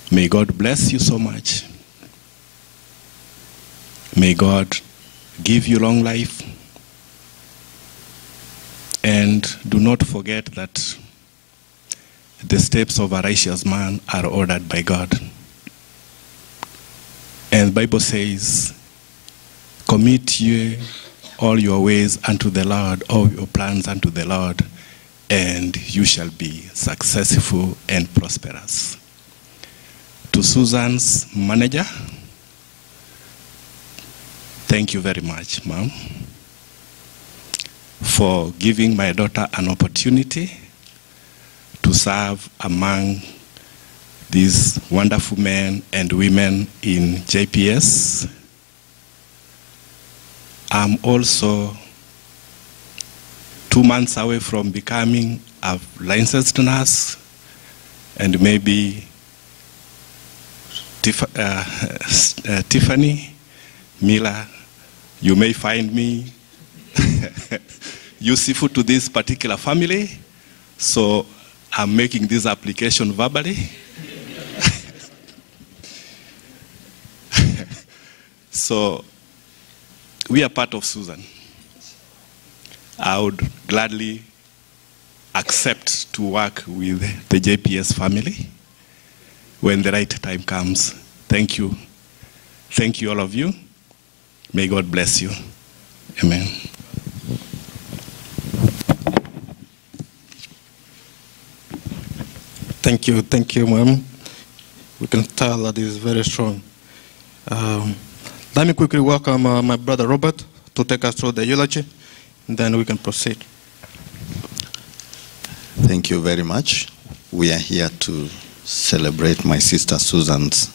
May God bless you so much. May God give you long life. And do not forget that the steps of a righteous man are ordered by God. And the Bible says, commit ye all your ways unto the Lord, all your plans unto the Lord, and you shall be successful and prosperous. To Susan's manager, thank you very much, Mom, for giving my daughter an opportunity to serve among these wonderful men and women in JPS. I'm also 2 months away from becoming a licensed nurse, and maybe Tiffany Miller, you may find me useful to this particular family, so I'm making this application verbally. So we are part of Susan. I would gladly accept to work with the JPS family when the right time comes. Thank you. Thank you, all of you. May God bless you. Amen. Thank you, Ma'am. We can tell that he is very strong. Let me quickly welcome my brother Robert to take us through the eulogy, and then we can proceed. Thank you very much. We are here to celebrate my sister Susan's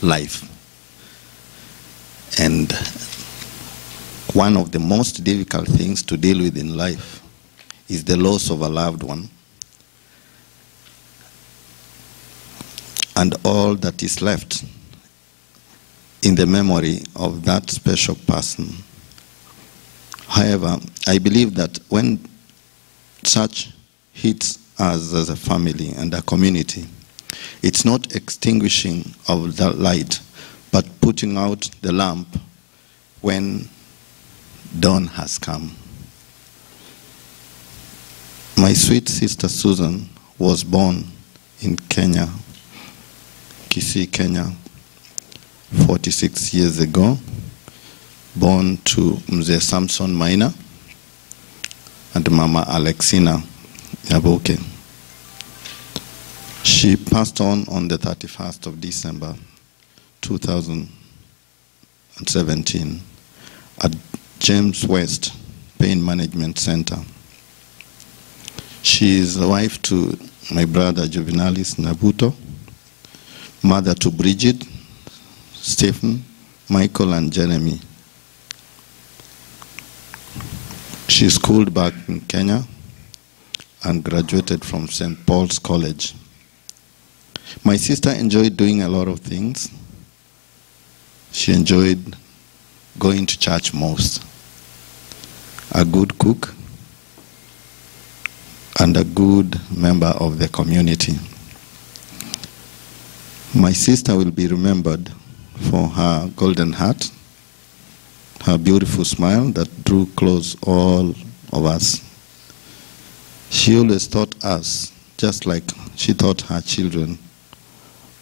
life. And one of the most difficult things to deal with in life is the loss of a loved one. And all that is left in the memory of that special person. However, I believe that when such hits us as a family and a community, it's not extinguishing of the light, but putting out the lamp when dawn has come. My sweet sister Susan was born in Kenya, Kisii, Kenya, 46 years ago, born to Mzee Samson Maina and Mama Alexina Nyabuto. She passed on the 31st of December 2017 at James West Pain Management Center. She is the wife to my brother Juvenalis Nyabuto, mother to Bridget, Stephen, Michael, and Jeremy. She schooled back in Kenya and graduated from St. Paul's College. My sister enjoyed doing a lot of things. She enjoyed going to church most, a good cook, and a good member of the community. My sister will be remembered for her golden heart, her beautiful smile that drew close all of us. She always taught us, just like she taught her children,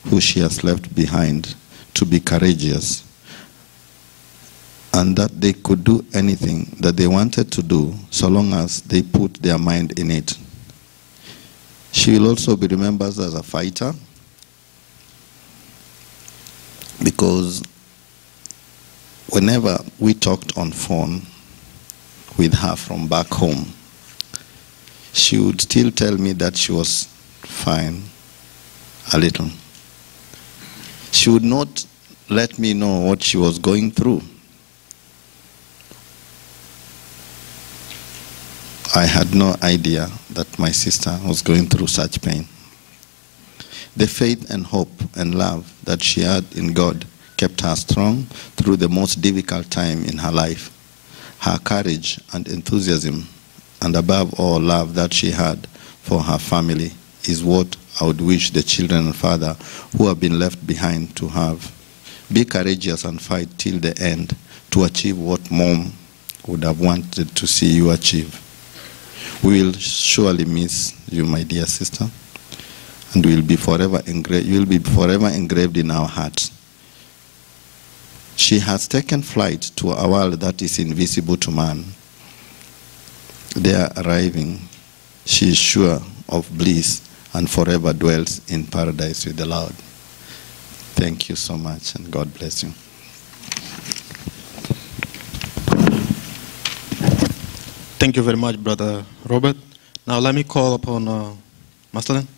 who she has left behind, to be courageous, and that they could do anything that they wanted to do so long as they put their mind in it. She will also be remembered as a fighter, because whenever we talked on phone with her from back home, she would still tell me that she was fine, a little. She would not let me know what she was going through. I had no idea that my sister was going through such pain. The faith and hope and love that she had in God kept her strong through the most difficult time in her life. Her courage and enthusiasm, and above all, love that she had for her family, is what I would wish the children and father who have been left behind to have. Be courageous and fight till the end to achieve what Mom would have wanted to see you achieve. We will surely miss you, my dear sister, and you will be forever engraved in our hearts. She has taken flight to a world that is invisible to man. There arriving, she is sure of bliss and forever dwells in paradise with the Lord. Thank you so much, and God bless you. Thank you very much, Brother Robert. Now let me call upon Marcelin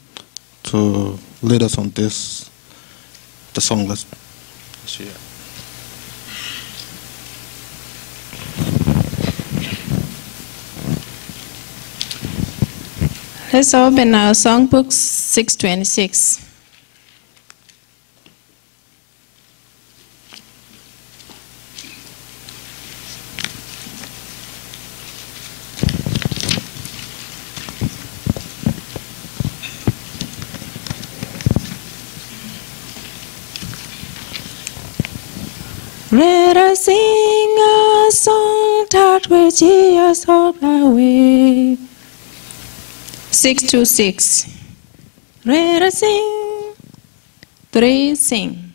to lead us on the song list. Let's open our songbook 626. Let us sing a song that will cheer us all the way. 626. Let us sing. 3 sing.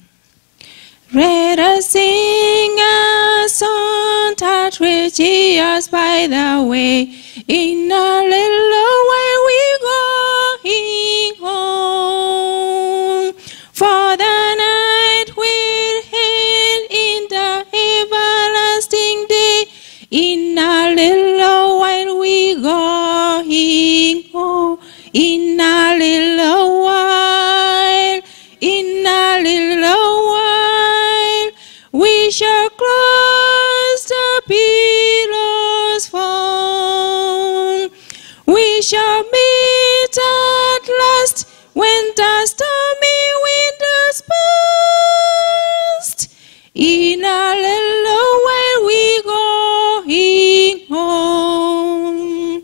Let us sing a song that will cheer us by the way. In a little way we going home. For the night will end in the everlasting day. In a little while we going home. In a little while, in a little while, we shall cross the billows foam. We shall meet at last when the stormy winters past. In a little while we going home.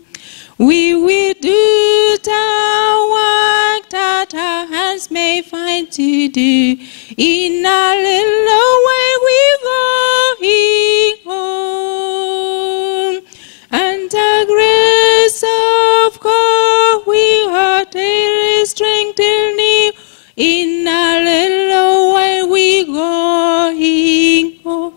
We will do the work that our hands may find to do. In a little while we going home. And the grace of God will daily strengthen you. In a little while we going home.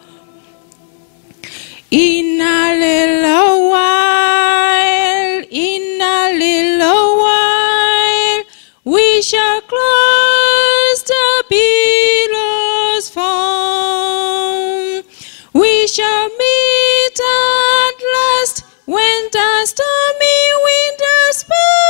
In a little while, in a little while, we shall cross the billows foam. We shall meet at last when the stormy winters pass.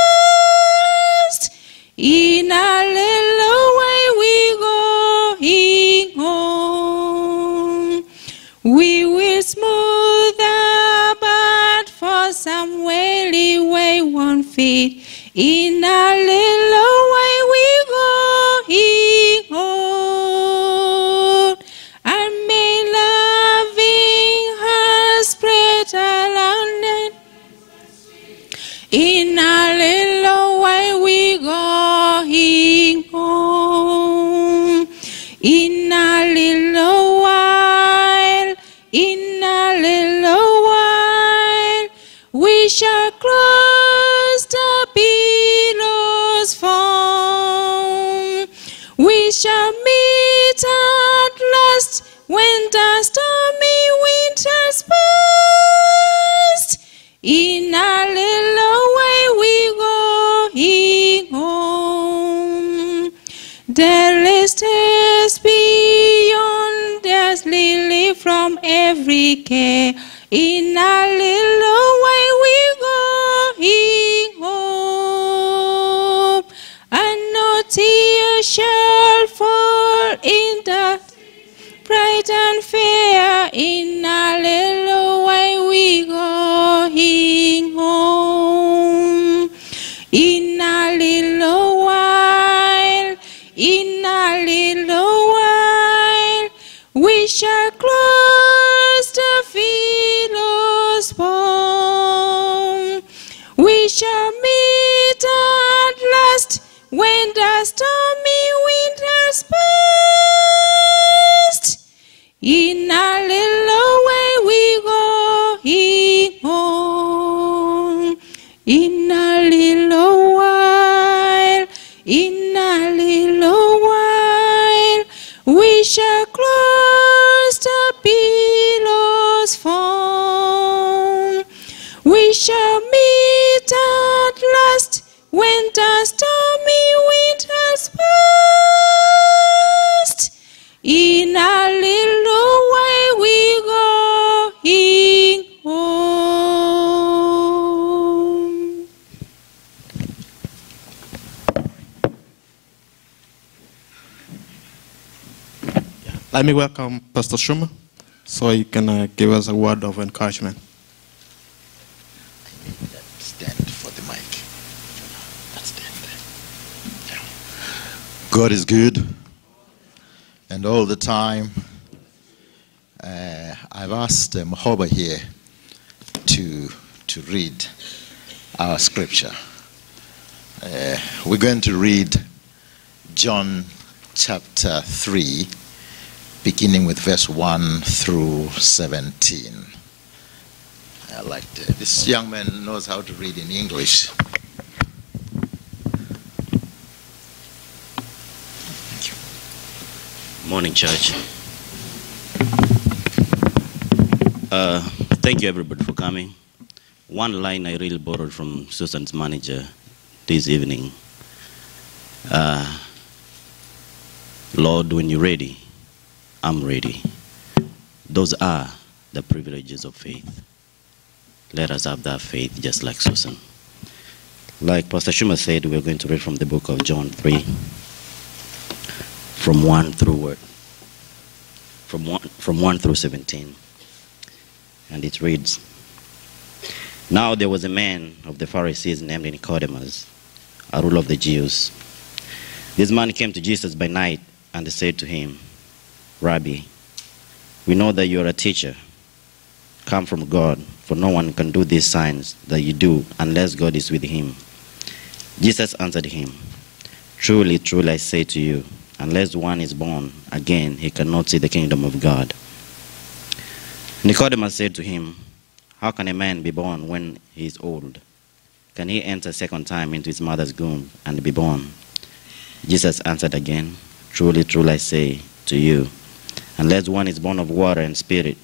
feet. In a little way we going home. And may loving heart spread around it. In a little way we going home. In a little while, in a little while, we shall close the billows foam. We shall meet at last when the stormy winter's past. In a little way we going home. There is rest beyond, there's lily from every care. In a little way we going home. And no tear shall fall in the bright and fair. In a little way we going home. In a little while, in a little while, we shall close the billows foam. We shall meet at last when the stormy winter's past. In a little way we going home. In a little while, in a little while, we shall close the billows foam. We shall meet at last when the stormy winter's past. In a little way we going home. Let me welcome Pastor Schumer so he can give us a word of encouragement. Stand for the mic. Stand there. God is good, and all the time. I've asked Mahoba here to read our scripture. We're going to read John chapter 3, beginning with verse 1 through 17. I like this young man knows how to read in English. Thank you. Morning, church. Thank you, everybody, for coming. One line I really borrowed from Susan's manager this evening. Lord, when you're ready, I'm ready. Those are the privileges of faith. Let us have that faith just like Susan. Like Pastor Schumer said, we're going to read from the book of John 3, from 1 through 17. And it reads, Now there was a man of the Pharisees named Nicodemus, a ruler of the Jews. This man came to Jesus by night and said to him, Rabbi, we know that you are a teacher, come from God, for no one can do these signs that you do unless God is with him. Jesus answered him, Truly, truly, I say to you, unless one is born again, he cannot see the kingdom of God. Nicodemus said to him, How can a man be born when he is old? Can he enter a second time into his mother's womb and be born? Jesus answered again, Truly, truly, I say to you, unless one is born of water and spirit,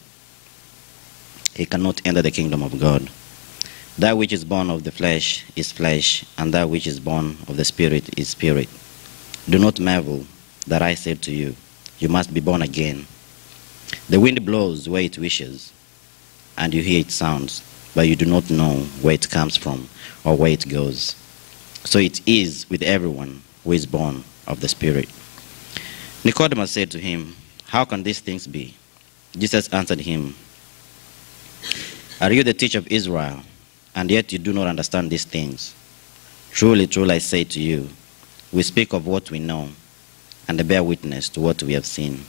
he cannot enter the kingdom of God. That which is born of the flesh is flesh, and that which is born of the spirit is spirit. Do not marvel that I said to you, you must be born again. The wind blows where it wishes, and you hear its sounds, but you do not know where it comes from or where it goes. So it is with everyone who is born of the Spirit. Nicodemus said to him, How can these things be? Jesus answered him, Are you the teacher of Israel, and yet you do not understand these things? Truly, truly, I say to you, we speak of what we know and bear witness to what we have seen.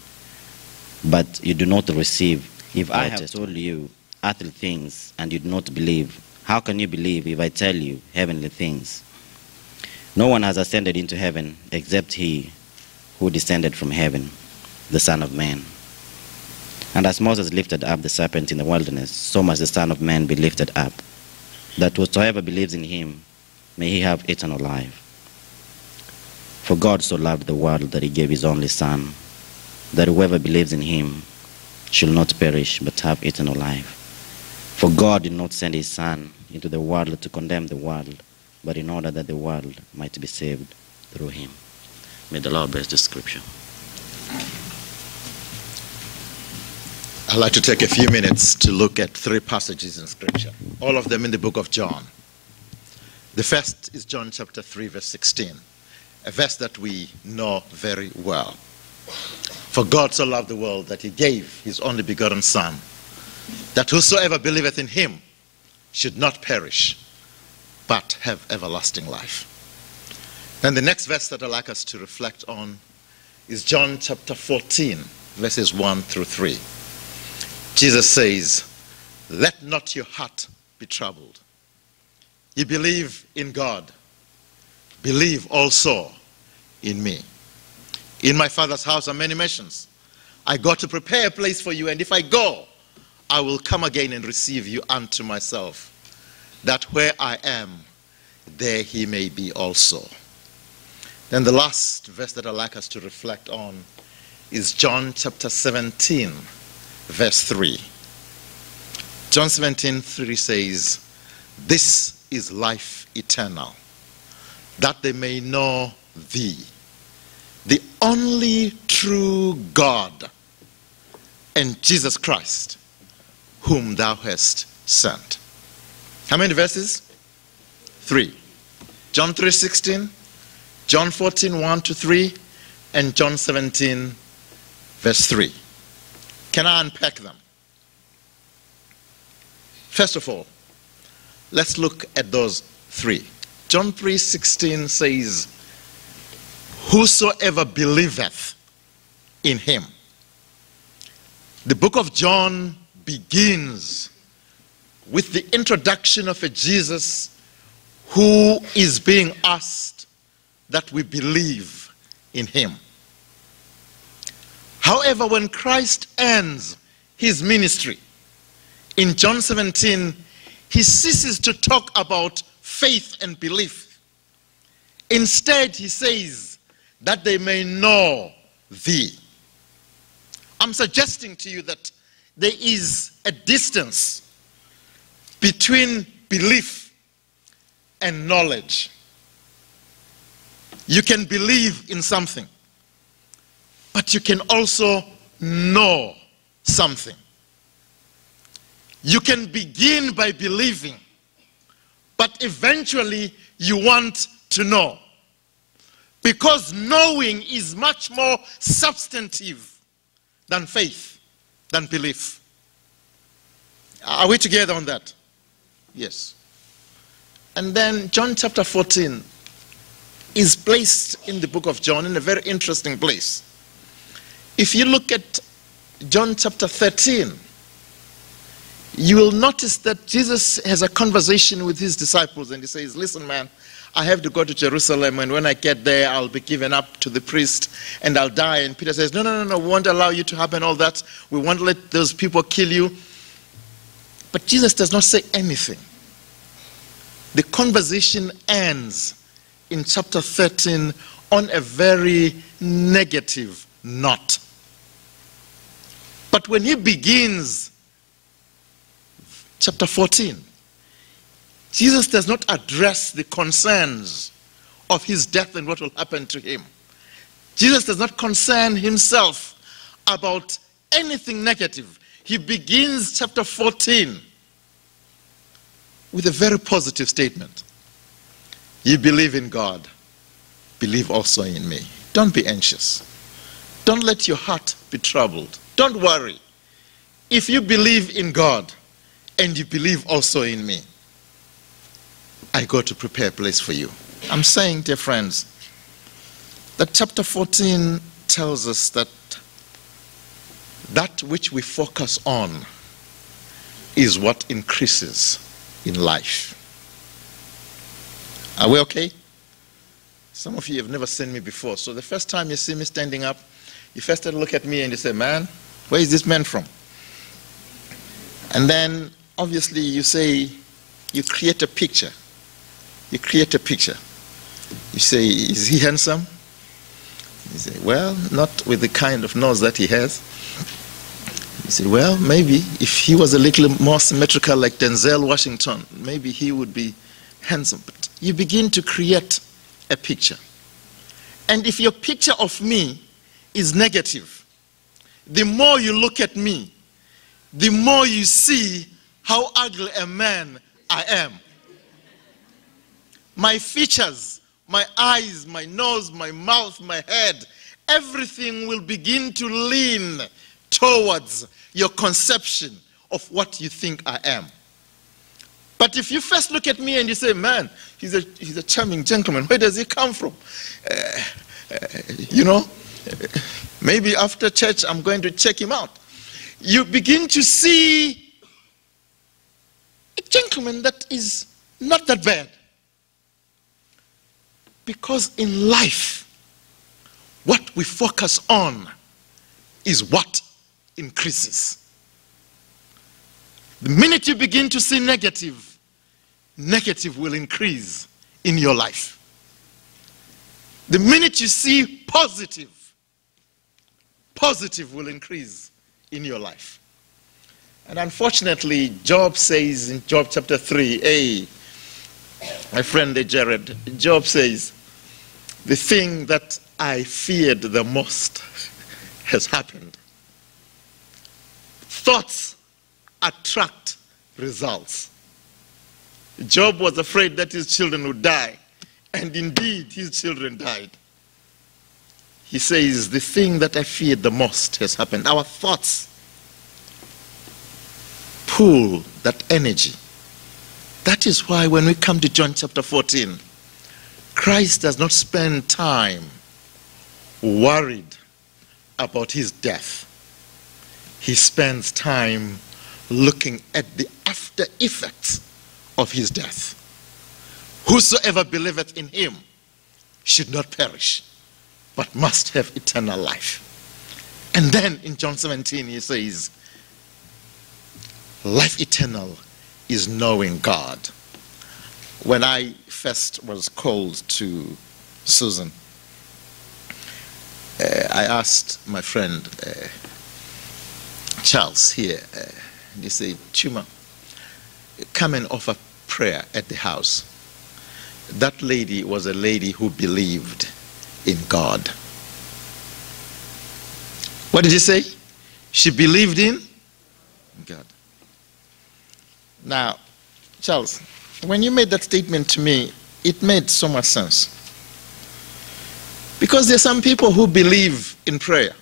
But you do not receive. If I have told you earthly things and you do not believe, how can you believe if I tell you heavenly things? No one has ascended into heaven except he who descended from heaven, the Son of Man. And as Moses lifted up the serpent in the wilderness, so must the Son of Man be lifted up, that whosoever believes in him may he have eternal life. For God so loved the world that he gave his only Son, that whoever believes in him shall not perish but have eternal life. For God did not send his Son into the world to condemn the world, but in order that the world might be saved through him. May the Lord bless the scripture. I'd like to take a few minutes to look at 3 passages in Scripture, all of them in the book of John. The first is John chapter 3, verse 16, a verse that we know very well. For God so loved the world that he gave his only begotten Son, that whosoever believeth in him should not perish, but have everlasting life. And the next verse that I'd like us to reflect on is John chapter 14, verses 1 through 3. Jesus says, "Let not your heart be troubled. You believe in God, believe also in me. In my Father's house are many mansions. I go to prepare a place for you, and if I go, I will come again and receive you unto myself, that where I am, there he may be also." Then the last verse that I'd like us to reflect on is John chapter 17, verse 3. John 17:3 says, "This is life eternal, that they may know thee, the only true God, and Jesus Christ, whom thou hast sent." How many verses? 3. John 3:16, John 14, 1 to 3, and John 17, verse 3. Can I unpack them? First of all, let's look at those 3. John 3:16 says, "Whosoever believeth in him." The book of John begins with the introduction of a Jesus who is being asked that we believe in him. However, when Christ ends his ministry in John 17, he ceases to talk about faith and belief. Instead, he says that they may know thee. I'm suggesting to you that there is a distance between belief and knowledge. You can believe in something, but you can also know something. You can begin by believing, but eventually you want to know, because knowing is much more substantive than faith, than belief. Are we together on that? Yes. And then John chapter 14 is placed in the book of John in a very interesting place. If you look at John chapter 13, you will notice that Jesus has a conversation with his disciples, and he says, "Listen, man, I have to go to Jerusalem, and when I get there, I'll be given up to the priest, and I'll die." And Peter says, no, we won't allow you to happen all that. We won't let those people kill you. But Jesus does not say anything. The conversation ends in chapter 13 on a very negative note. But when he begins chapter 14, Jesus does not address the concerns of his death and what will happen to him. Jesus does not concern himself about anything negative. He begins chapter 14 with a very positive statement. You believe in God, believe also in me. Don't be anxious. Don't let your heart be troubled. Don't worry. If you believe in God and you believe also in me, I go to prepare a place for you. I'm saying, dear friends, that chapter 14 tells us that that which we focus on is what increases in life. Are we okay? Some of you have never seen me before, so the first time you see me standing up, you first look at me and you say, man, where is this man from? And then obviously you say, you create a picture. You create a picture. You say, is he handsome? You say, well, not with the kind of nose that he has. You say, well, maybe if he was a little more symmetrical like Denzel Washington, maybe he would be handsome. But you begin to create a picture. And if your picture of me is negative, the more you look at me, the more you see how ugly a man I am. My features, my eyes, my nose, my mouth, my head, everything will begin to lean towards your conception of what you think I am. But if you first look at me and you say, man, he's a charming gentleman, where does he come from? You know, maybe after church I'm going to check him out. You begin to see a gentleman that is not that bad. Because in life, what we focus on is what increases. The minute you begin to see negative, negative will increase in your life. The minute you see positive, positive will increase in your life. And unfortunately, Job says in Job chapter 3, hey, my friend Jared, Job says, the thing that I feared the most has happened. Thoughts attract results. Job was afraid that his children would die, and indeed his children died. He says, the thing that I feared the most has happened. Our thoughts pull that energy. That is why when we come to John chapter 14, Christ does not spend time worried about his death. He spends time looking at the after effects of his death. Whosoever believeth in him should not perish, but must have eternal life. And then in John 17 he says, life eternal is knowing God. When I first was called to Susan, I asked my friend Charles here, and he said, Chuma, come and offer prayer at the house. That lady was a lady who believed in God. What did he say? She believed in God. Now, Charles, when you made that statement to me, it made so much sense. Because there are some people who believe in prayer.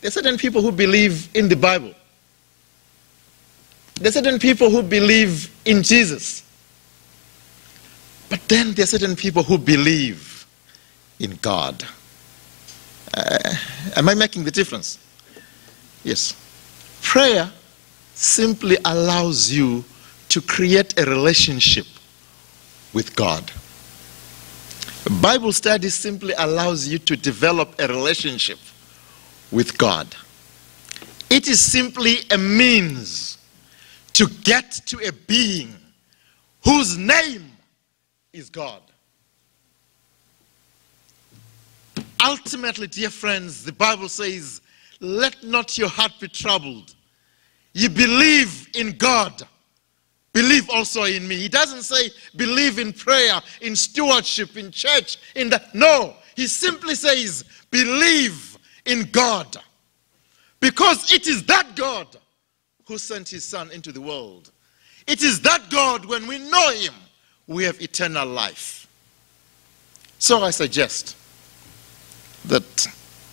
There are certain people who believe in the Bible. There are certain people who believe in Jesus. But then there are certain people who believe in God. Am I making the difference? Yes. Prayer simply allows you to create a relationship with God. Bible study simply allows you to develop a relationship with God. It is simply a means to get to a being whose name is God. Ultimately, dear friends, the Bible says, let not your heart be troubled. You believe in God, believe also in me. He doesn't say believe in prayer, in stewardship, in church, in that. No, he simply says believe in God. Because it is that God who sent his son into the world. It is that God, when we know him, we have eternal life. So I suggest that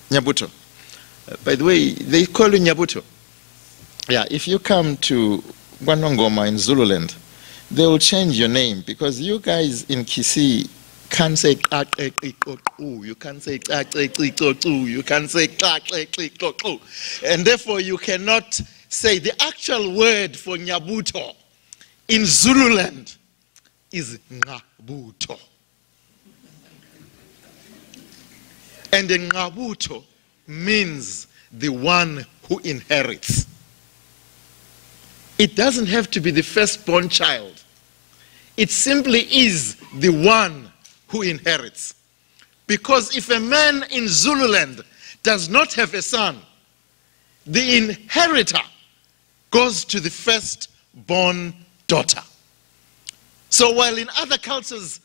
nyabuto, by the way, they call you nyabuto. Yeah, if you come to Gwanongoma in Zululand, they will change your name, because you guys in Kisii can't say you can't say you can't say and therefore you cannot say the actual word for nyabuto in Zululand is nyabuto. And the nyabuto means the one who inherits. It doesn't have to be the firstborn child. It simply is the one who inherits. Because if a man in Zululand does not have a son, the inheritor goes to the firstborn daughter. So while in other cultures,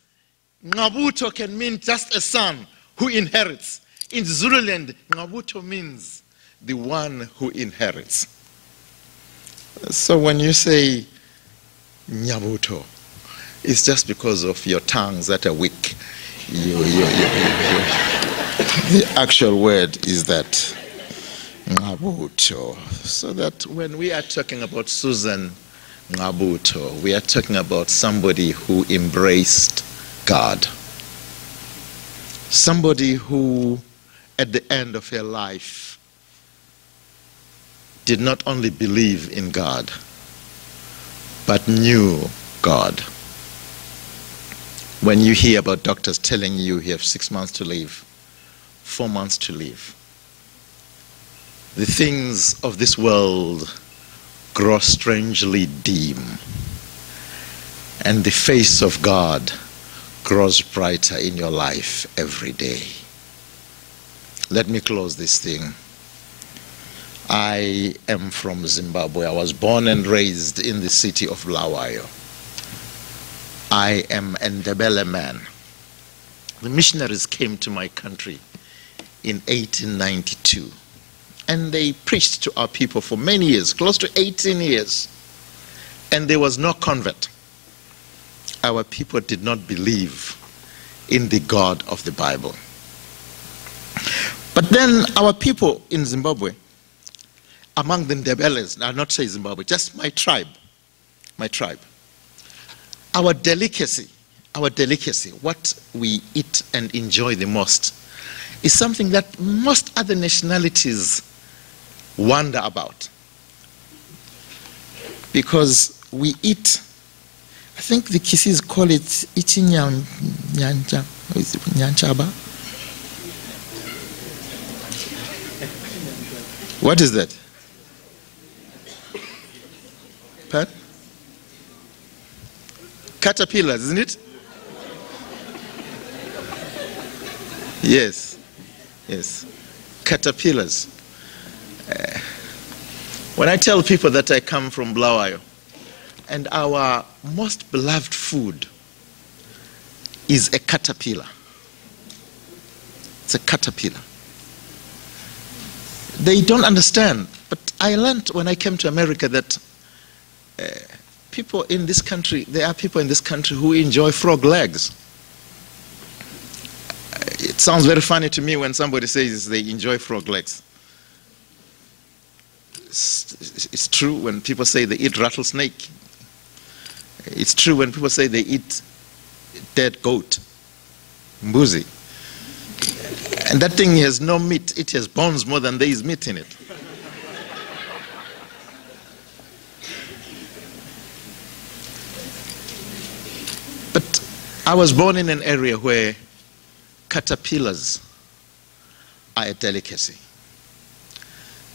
nyabuto can mean just a son who inherits, in Zululand, nyabuto means the one who inherits. So when you say nyabuto, it's just because of your tongues that are weak. The actual word is that nyabuto. So that when we are talking about Susan Nyabuto, we are talking about somebody who embraced God. Somebody who, at the end of her life, did not only believe in God, but knew God. When you hear about doctors telling you you have 6 months to live, 4 months to live, the things of this world grow strangely dim, and the face of God grows brighter in your life every day. Let me close this thing. I am from Zimbabwe. I was born and raised in the city of Bulawayo. I am a Ndebele man. The missionaries came to my country in 1892, and they preached to our people for many years, close to 18 years, and there was no convert. Our people did not believe in the God of the Bible. But then our people in Zimbabwe, among the Ndebeles, I'll not say Zimbabwe, just my tribe, our delicacy, what we eat and enjoy the most, is something that most other nationalities wonder about. Because we eat, I think the Kisis call it nyanchaba. What is that? Pat? Caterpillars, isn't it? Yes, yes, caterpillars. When I tell people that I come from Bulawayo, and our most beloved food is a caterpillar. It's a caterpillar. They don't understand, but I learned when I came to America that people in this country, there are people in this country who enjoy frog legs. It sounds very funny to me when somebody says they enjoy frog legs. It's true when people say they eat rattlesnake. It's true when people say they eat dead goat, mbuzi. And that thing has no meat, it has bones more than there is meat in it. But I was born in an area where caterpillars are a delicacy.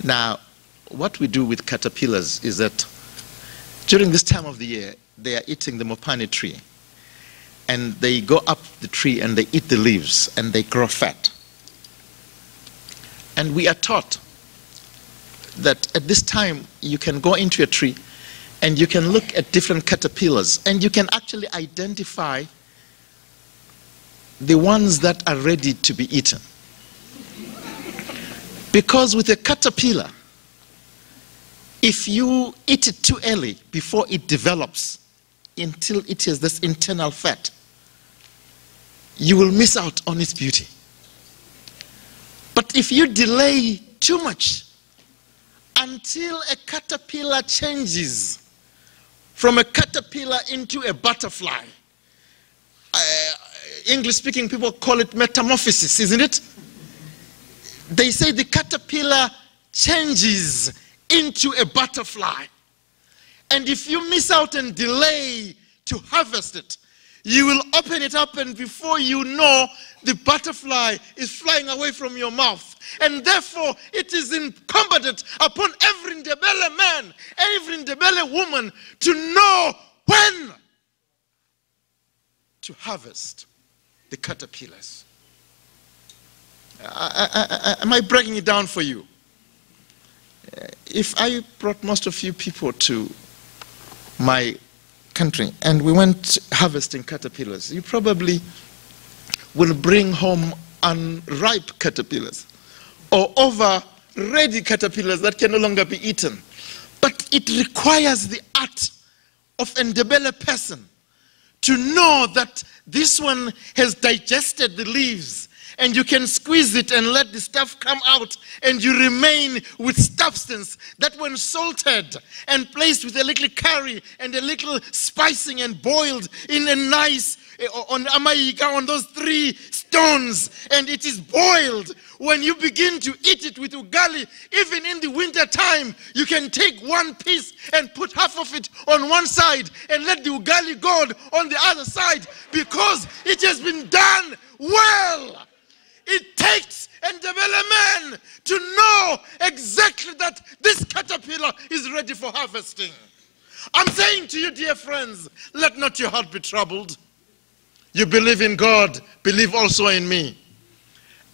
Now, what we do with caterpillars is that during this time of the year, they are eating the mopane tree. And they go up the tree and they eat the leaves and they grow fat. And we are taught that at this time you can go into a tree and you can look at different caterpillars and you can actually identify the ones that are ready to be eaten. Because with a caterpillar, if you eat it too early before it develops until it has this internal fat, you will miss out on its beauty. But if you delay too much until a caterpillar changes from a caterpillar into a butterfly. English-speaking people call it metamorphosis, isn't it? They say the caterpillar changes into a butterfly. And if you miss out and delay to harvest it, you will open it up, and before you know, the butterfly is flying away from your mouth. And therefore, it is incumbent upon every Ndebele man, every Ndebele woman to know when to harvest the caterpillars. Am I breaking it down for you? If I brought most of you people to my country and we went harvesting caterpillars, you probably will bring home unripe caterpillars or over-ready caterpillars that can no longer be eaten. But it requires the art of a Ndebele person to know that this one has digested the leaves, and you can squeeze it and let the stuff come out, and you remain with substance that when salted and placed with a little curry and a little spicing and boiled in a nice, on amaika, on those 3 stones, and it is boiled. When you begin to eat it with ugali, even in the winter time, you can take one piece and put half of it on one side and let the ugali go on the other side, because it has been done well. It takes a Ndebele man to know exactly that this caterpillar is ready for harvesting. I'm saying to you, dear friends, let not your heart be troubled. You believe in God, believe also in me.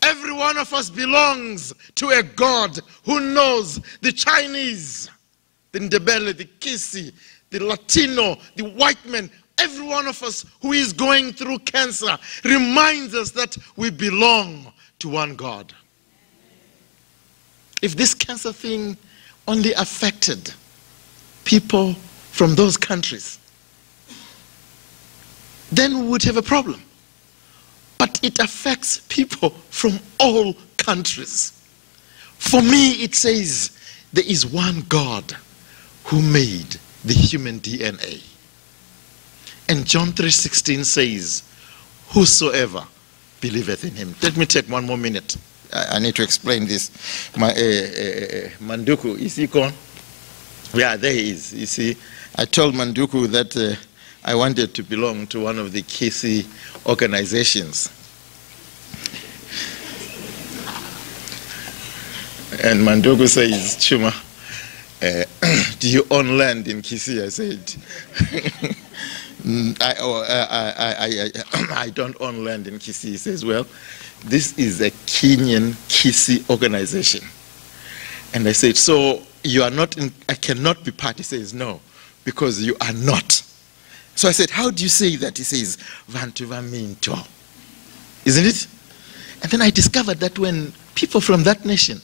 Every one of us belongs to a God who knows. The Chinese, the Ndebele, the Kisi, the Latino, the white man, every one of us who is going through cancer reminds us that we belong to one God. If this cancer thing only affected people from those countries, then we would have a problem. But it affects people from all countries. For me, it says there is one God who made the human DNA. And John 3:16 says, whosoever believeth in him. Let me take one more minute. I need to explain this. My Manduku, is he gone? Yeah, there he is. You see, I told Manduku that I wanted to belong to one of the Kisi organizations. And Manduku says, Chuma, do you own land in Kisi? I said, I don't own land in Kisi. He says, well, this is a Kenyan Kisi organization. And I said, so you are not in, I cannot be part. He says, no, because you are not. So I said, how do you say that? He says, Vantuva Minto. Isn't it? And then I discovered that when people from that nation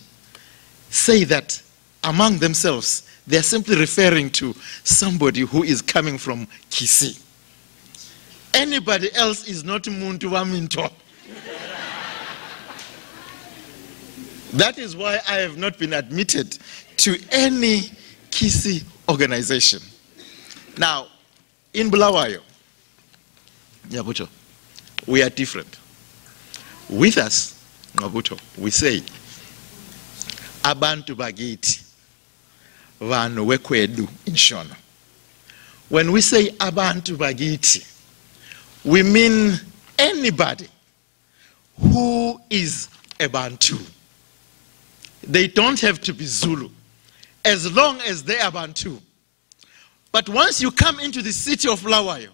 say that among themselves, they are simply referring to somebody who is coming from Kisi. Anybody else is not Muntuva Minto. That is why I have not been admitted to any Kisi organization. Now, in Bulawayo, nyabuto, we are different. With us, nyabuto, we say, abantu bagiti, vanu wekwedu in Shona. When we say abantu bagiti, we mean anybody who is a Bantu. They don't have to be Zulu, as long as they are Bantu. But once you come into the city of Bulawayo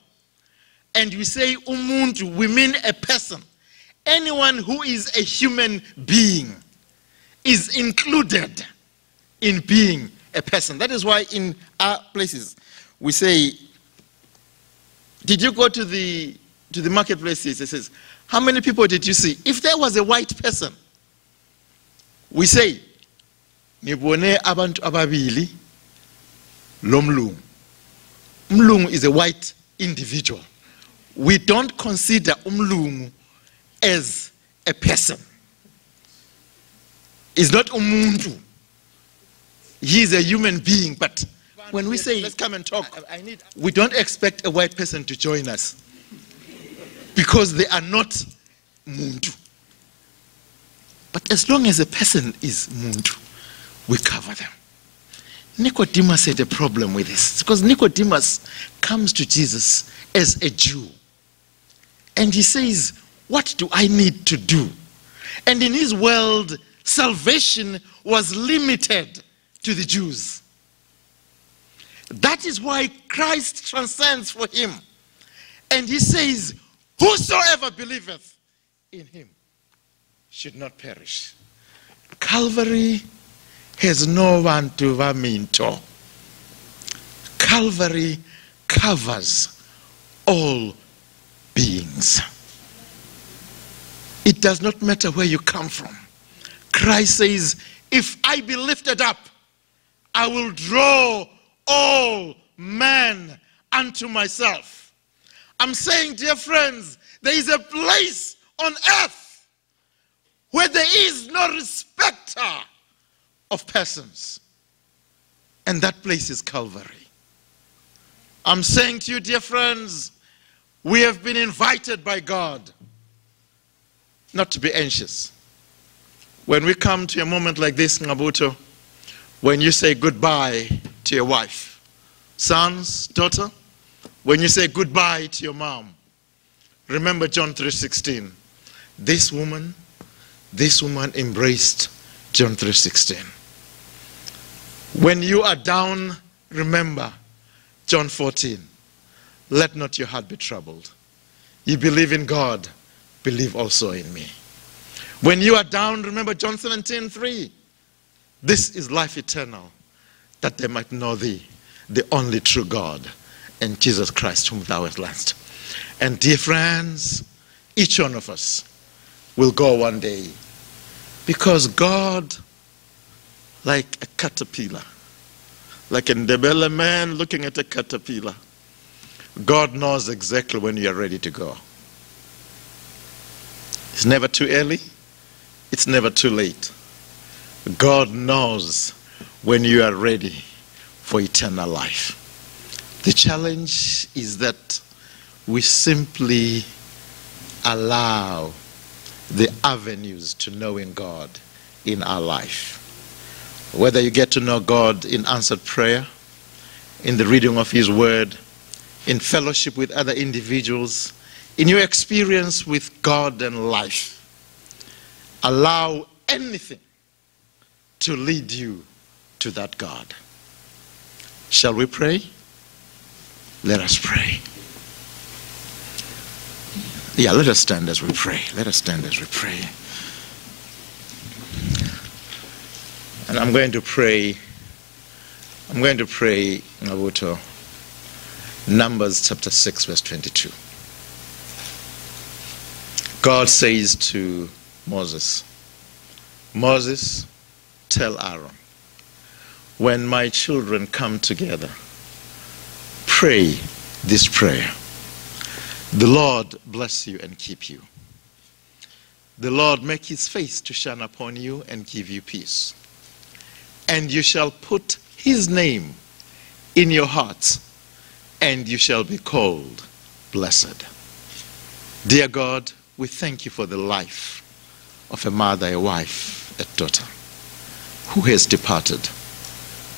and you say umuntu, we mean a person. Anyone who is a human being is included in being a person. That is why in our places we say, did you go to the marketplaces? It says, how many people did you see? If there was a white person, we say, Nibone abantu ababili lomlungu. Umlungu is a white individual. We don't consider umlungu as a person. It's not umuntu. He is a human being, but when we say, let's come and talk, we don't expect a white person to join us because they are not muntu. But as long as a person is muntu, we cover them. Nicodemus had a problem with this because Nicodemus comes to Jesus as a Jew. And he says, what do I need to do? And in his world, salvation was limited to the Jews. That is why Christ transcends for him. And he says, whosoever believeth in him should not perish. Calvary has no one to vaminto. Calvary covers all beings. It does not matter where you come from. Christ says, if I be lifted up, I will draw all men unto myself. I'm saying, dear friends, there is a place on earth where there is no respecter of persons. And that place is Calvary. I'm saying to you, dear friends, we have been invited by God not to be anxious. When we come to a moment like this, nyabuto, when you say goodbye to your wife, sons, daughter, when you say goodbye to your mom, remember John 3:16. This woman embraced John 3:16. When you are down, remember John 14. Let not your heart be troubled. You believe in God, believe also in me. When you are down, remember John 17:3. This is life eternal, that they might know thee, the only true God, and Jesus Christ whom thou hast loved. And dear friends, each one of us will go one day, because God, like a caterpillar, like a Ndebele man looking at a caterpillar, God knows exactly when you are ready to go. It's never too early. It's never too late. God knows when you are ready for eternal life. The challenge is that we simply allow the avenues to knowing God in our life. Whether you get to know God in answered prayer, in the reading of His Word, in fellowship with other individuals, in your experience with God and life, allow anything to lead you to that God. Shall we pray? Let us pray. Yeah, let us stand as we pray. Let us stand as we pray. And I'm going to pray, nyabuto, Numbers chapter 6, verse 22. God says to Moses, Moses, tell Aaron, when my children come together, pray this prayer. The Lord bless you and keep you. The Lord make his face to shine upon you and give you peace. And you shall put his name in your hearts, and you shall be called blessed. Dear God, we thank you for the life of a mother, a wife, a daughter who has departed.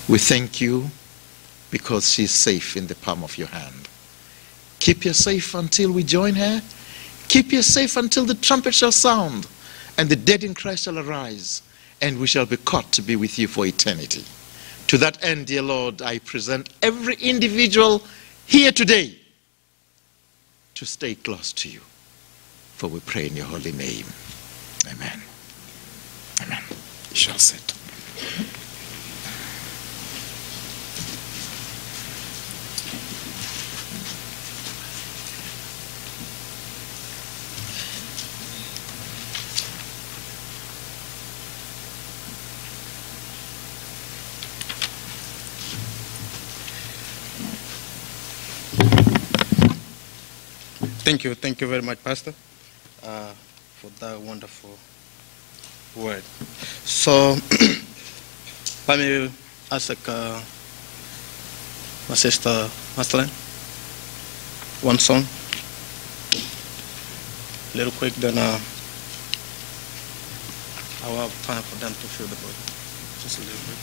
We thank you because she is safe in the palm of your hand. Keep her safe until we join her. Keep her safe until the trumpet shall sound and the dead in Christ shall arise, and we shall be caught to be with you for eternity. To that end, dear Lord, I present every individual here today to stay close to you. For we pray in your holy name. Amen. Amen. You shall sit. Thank you very much, Pastor, for that wonderful word. So, let me ask my sister Maslin. One song. A little quick, then I will have time for them to fill the book. Just a little bit.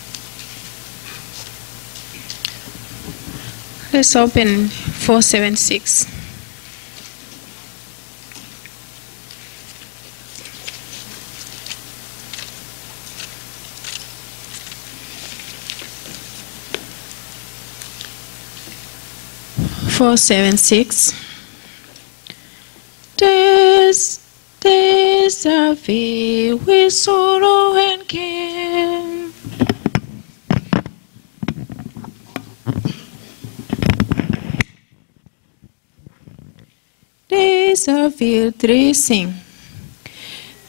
Let's open 476. Days are filled with sorrow and care. Days are filled, three sing.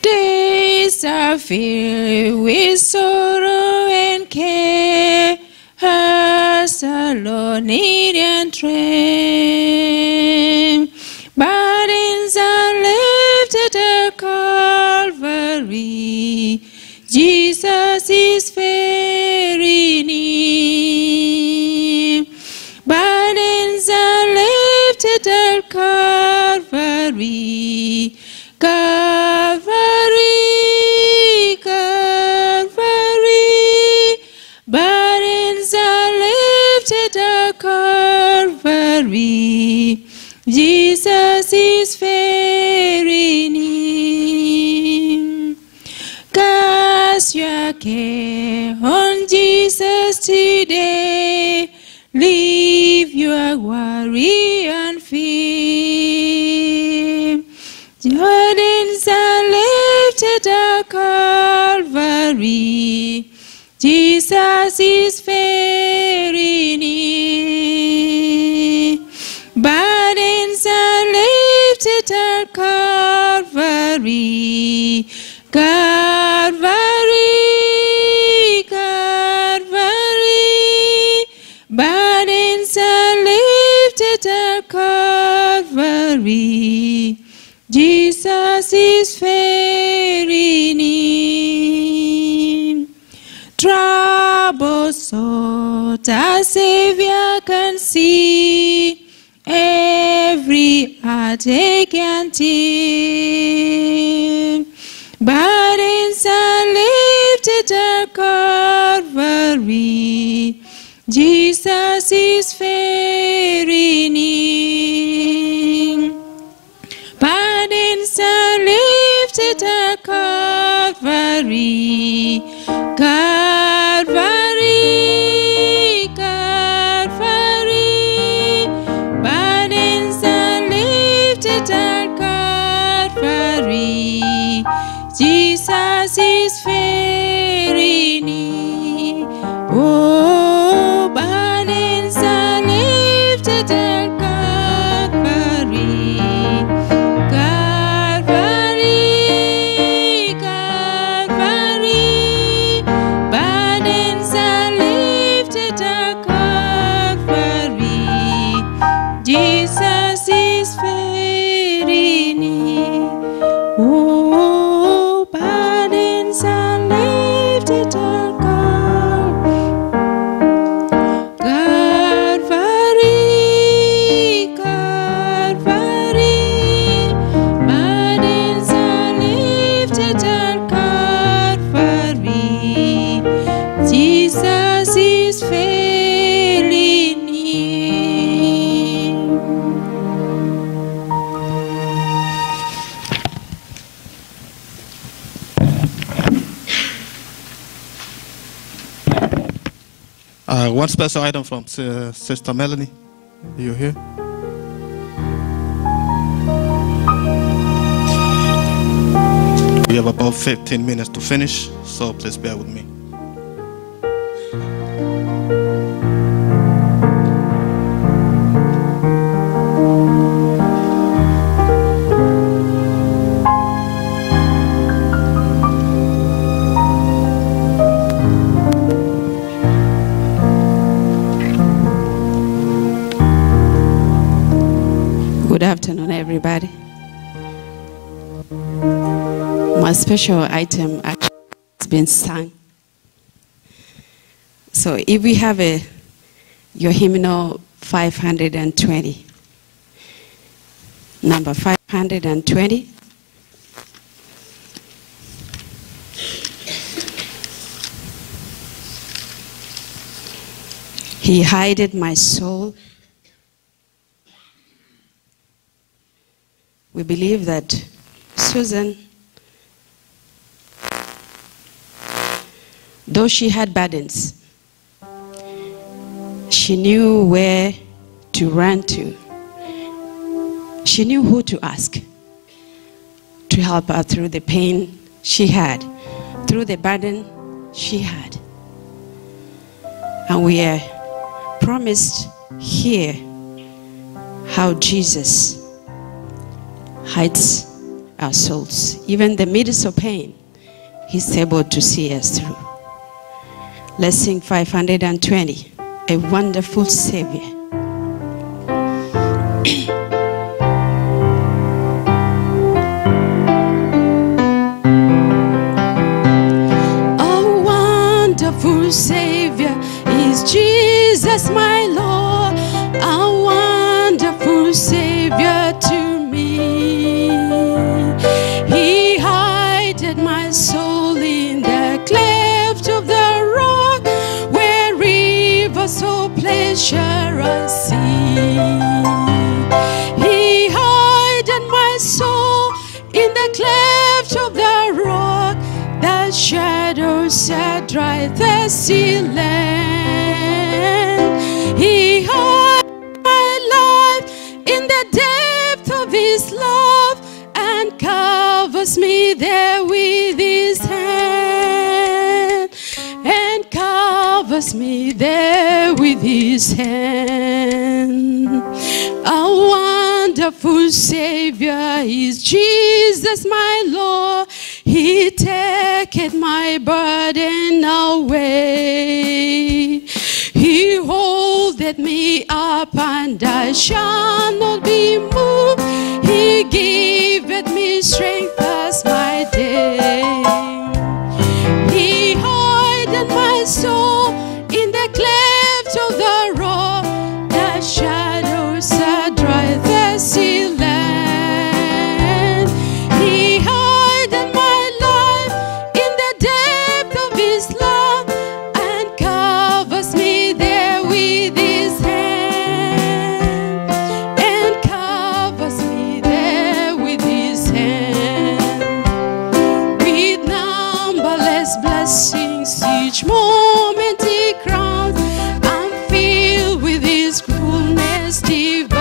Days are filled with sorrow and care. Hearts are lonely and train. Burdens are lifted at Calvary. Jesus is very near. Burdens are lifted at Calvary. Calvary, Calvary. Burdens are lifted at Calvary. Jesus is very near. Cast your care on Jesus today. Leave your worry and fear. Burdens are lifted at Calvary. Jesus is very near. Burdens are lifted at Calvary. Calvary, Calvary. Burdens are lifted at Calvary. Jesus is very near. Troubles sought our Savior can see. Every heartache and tear. Burdens are lifted at Calvary. Jesus is very near. Burdens are lifted at Calvary. Calvary, Calvary. Burdens are lifted at Calvary. Jesus is very near. Oh, burdens are lifted at Calvary. Calvary, Calvary. Burdens are lifted at Calvary. Jesus is very near. Oh, burdens are lifted at Calvary, Calvary. Burdens are lifted at Calvary. Jesus is very near. One special item from Sister Melanie. Are you here? We have about 15 minutes to finish, so please bear with me. Good afternoon, everybody. My special item actually has been sung. So if we have a your hymnal 520. Number 520. He hided my soul. We believe that Susan, though she had burdens, she knew where to run to. She knew who to ask to help her through the pain she had, through the burden she had. And we are promised here how Jesus hides our souls. Even in the midst of pain, He's able to see us through. Let's sing 520, a wonderful Savior. A wonderful Savior is Jesus, my Lord. A wonderful Savior to me. He hided my soul in the cleft of the rock, where rivers of pleasure I see. He hided my soul in the cleft of the rock, the shadows had dry thirsty land. He hid my life in the depth of His love, and covers me there with His hand, and covers me there with His hand. A wonderful Savior is Jesus, my Lord. He taketh my burden away. He holdeth me up, and I shall not be moved. He giveth me strength as my day. He hideth my soul in the cleft of the rock, the shadows are dry thirsty land. He hideth my life in the depth of His love, and covers me there with His hand, and covers me there with His hand. With numberless blessings each moment He crowns, I'm filled with His goodness divine.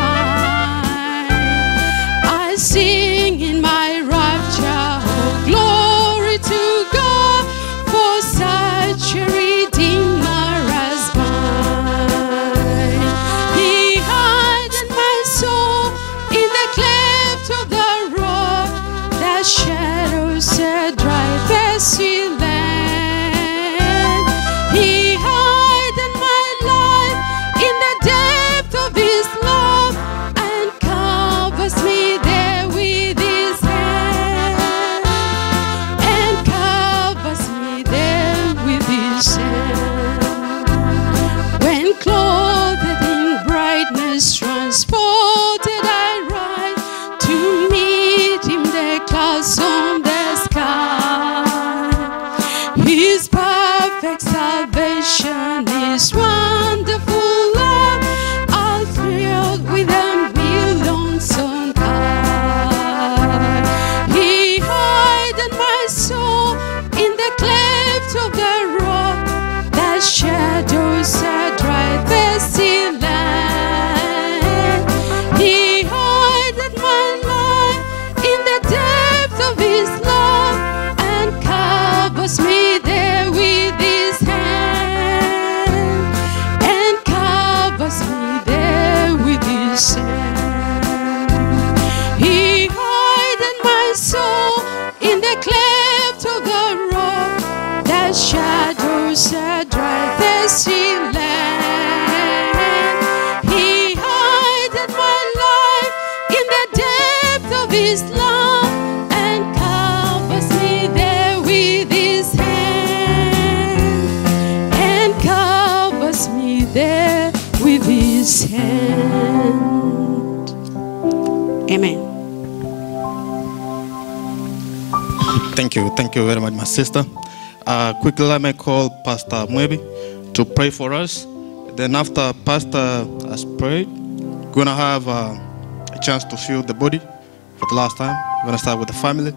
I sing in my rapture, oh glory to God, for such a Redeemer as mine. He hideth my soul in the cleft of the rock, the shadows are dry thirsty land. He hideth my life in the depth of His love, and covers me there with His hand, and covers me there with His hand. When clothed in brightness, transported I ride to meet Him, the clouds on the sky. His perfect salvation, His wonderful love, all thrilled with a millions on high. He hideth my soul in the cleft of the rock, the shadows are dry thirsty land. He hideth my life in the depth of His love, and covers me there with His hand, and covers me there with His hand. He hideth my soul in the cleft of the rock, the shadows are dry thirsty land. He hideth my life in the depth of His love, and covers me there with His hand, and covers me there with Amen. Thank you very much, my sister. Quickly, let me call Pastor Mwebi to pray for us. Then after Pastor has prayed, we're going to have a chance to feel the body for the last time. We're going to start with the family.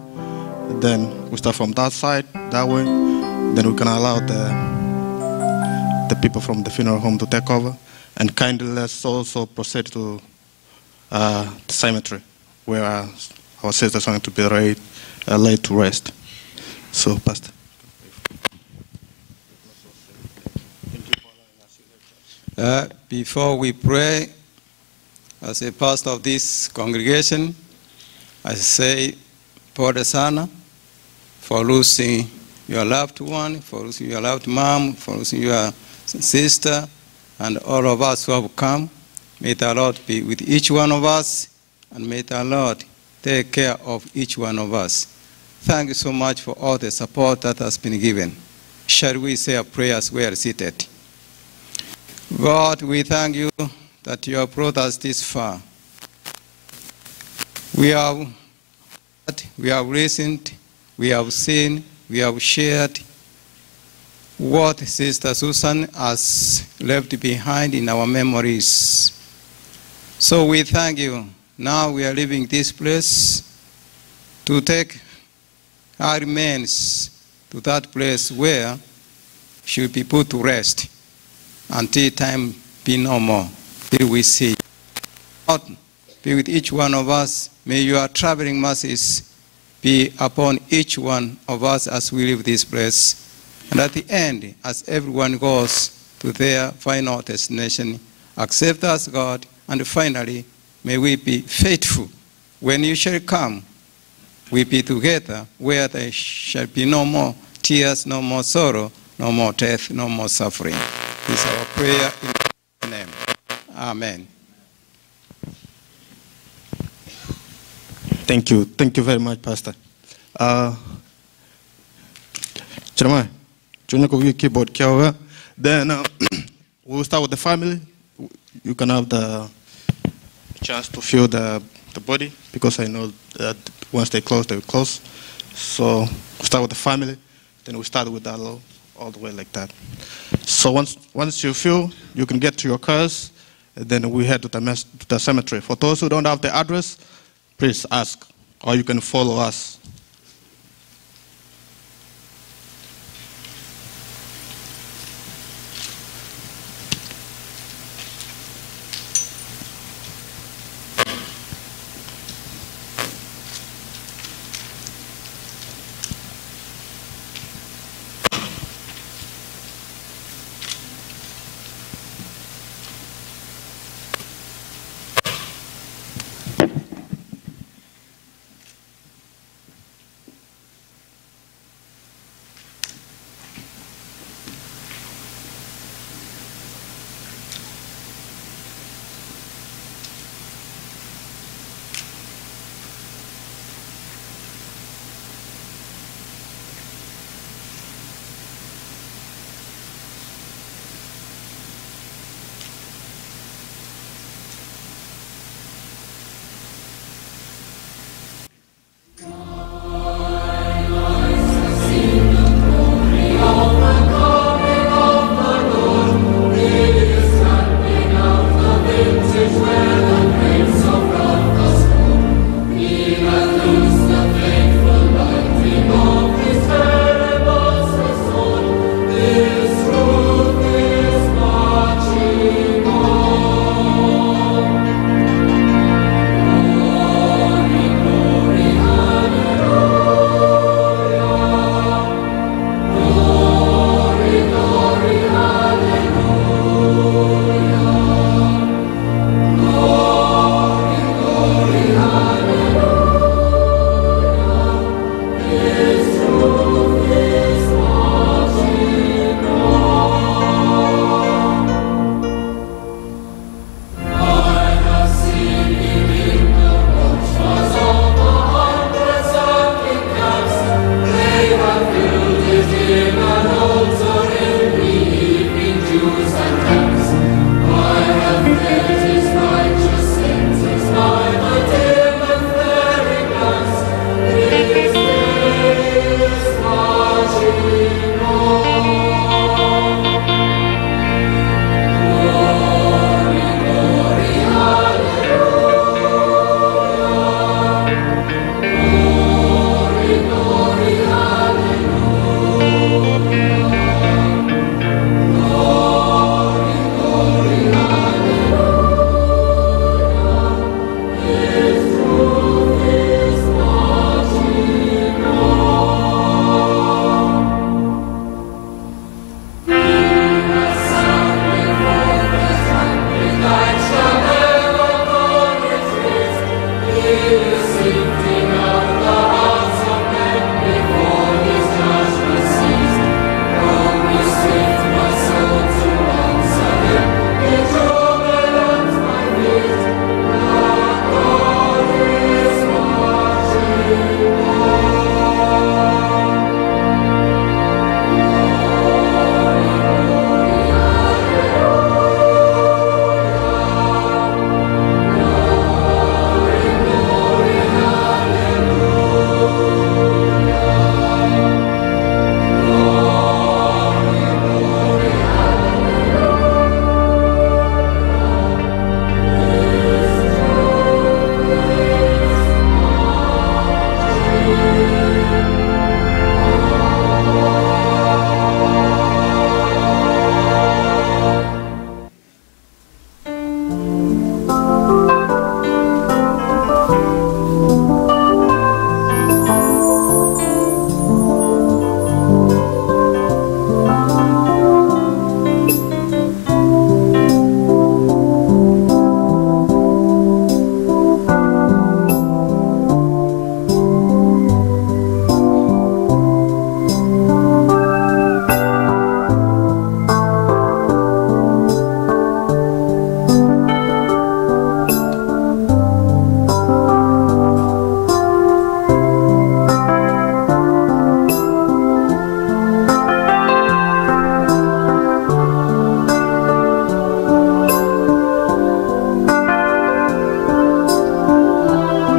Then we start from that side, that way. Then we can allow the people from the funeral home to take over. And kindly let's also proceed to the cemetery, where our sisters are going to be laid to rest. So, Pastor. Before we pray, as a pastor of this congregation, I say, Pole sana, for losing your loved one, for losing your loved mom, for losing your sister, and all of us who have come. May the Lord be with each one of us, and may the Lord take care of each one of us. Thank you so much for all the support that has been given. Shall we say a prayer as we are seated? God, we thank you that you have brought us this far. We have listened, we have seen, we have shared what Sister Susan has left behind in our memories. So we thank you. Now we are leaving this place to take our remains to that place where she will be put to rest until time be no more, till we see. God be with each one of us. May your traveling mercies be upon each one of us as we leave this place. And at the end, as everyone goes to their final destination, accept us, God, and finally, may we be faithful. When you shall come, we be together where there shall be no more tears, no more sorrow, no more death, no more suffering. This is our prayer in His name. Amen. Thank you. Thank you very much, Pastor. Jeremiah, keyboard. Then we'll start with the family. You can have the chance to feel the body, because I know that once they close, they will close. So we'll start with the family, then we'll start with that all the way like that. So once you feel, you can get to your cars, and then we head to the cemetery. For those who don't have the address, please ask, or you can follow us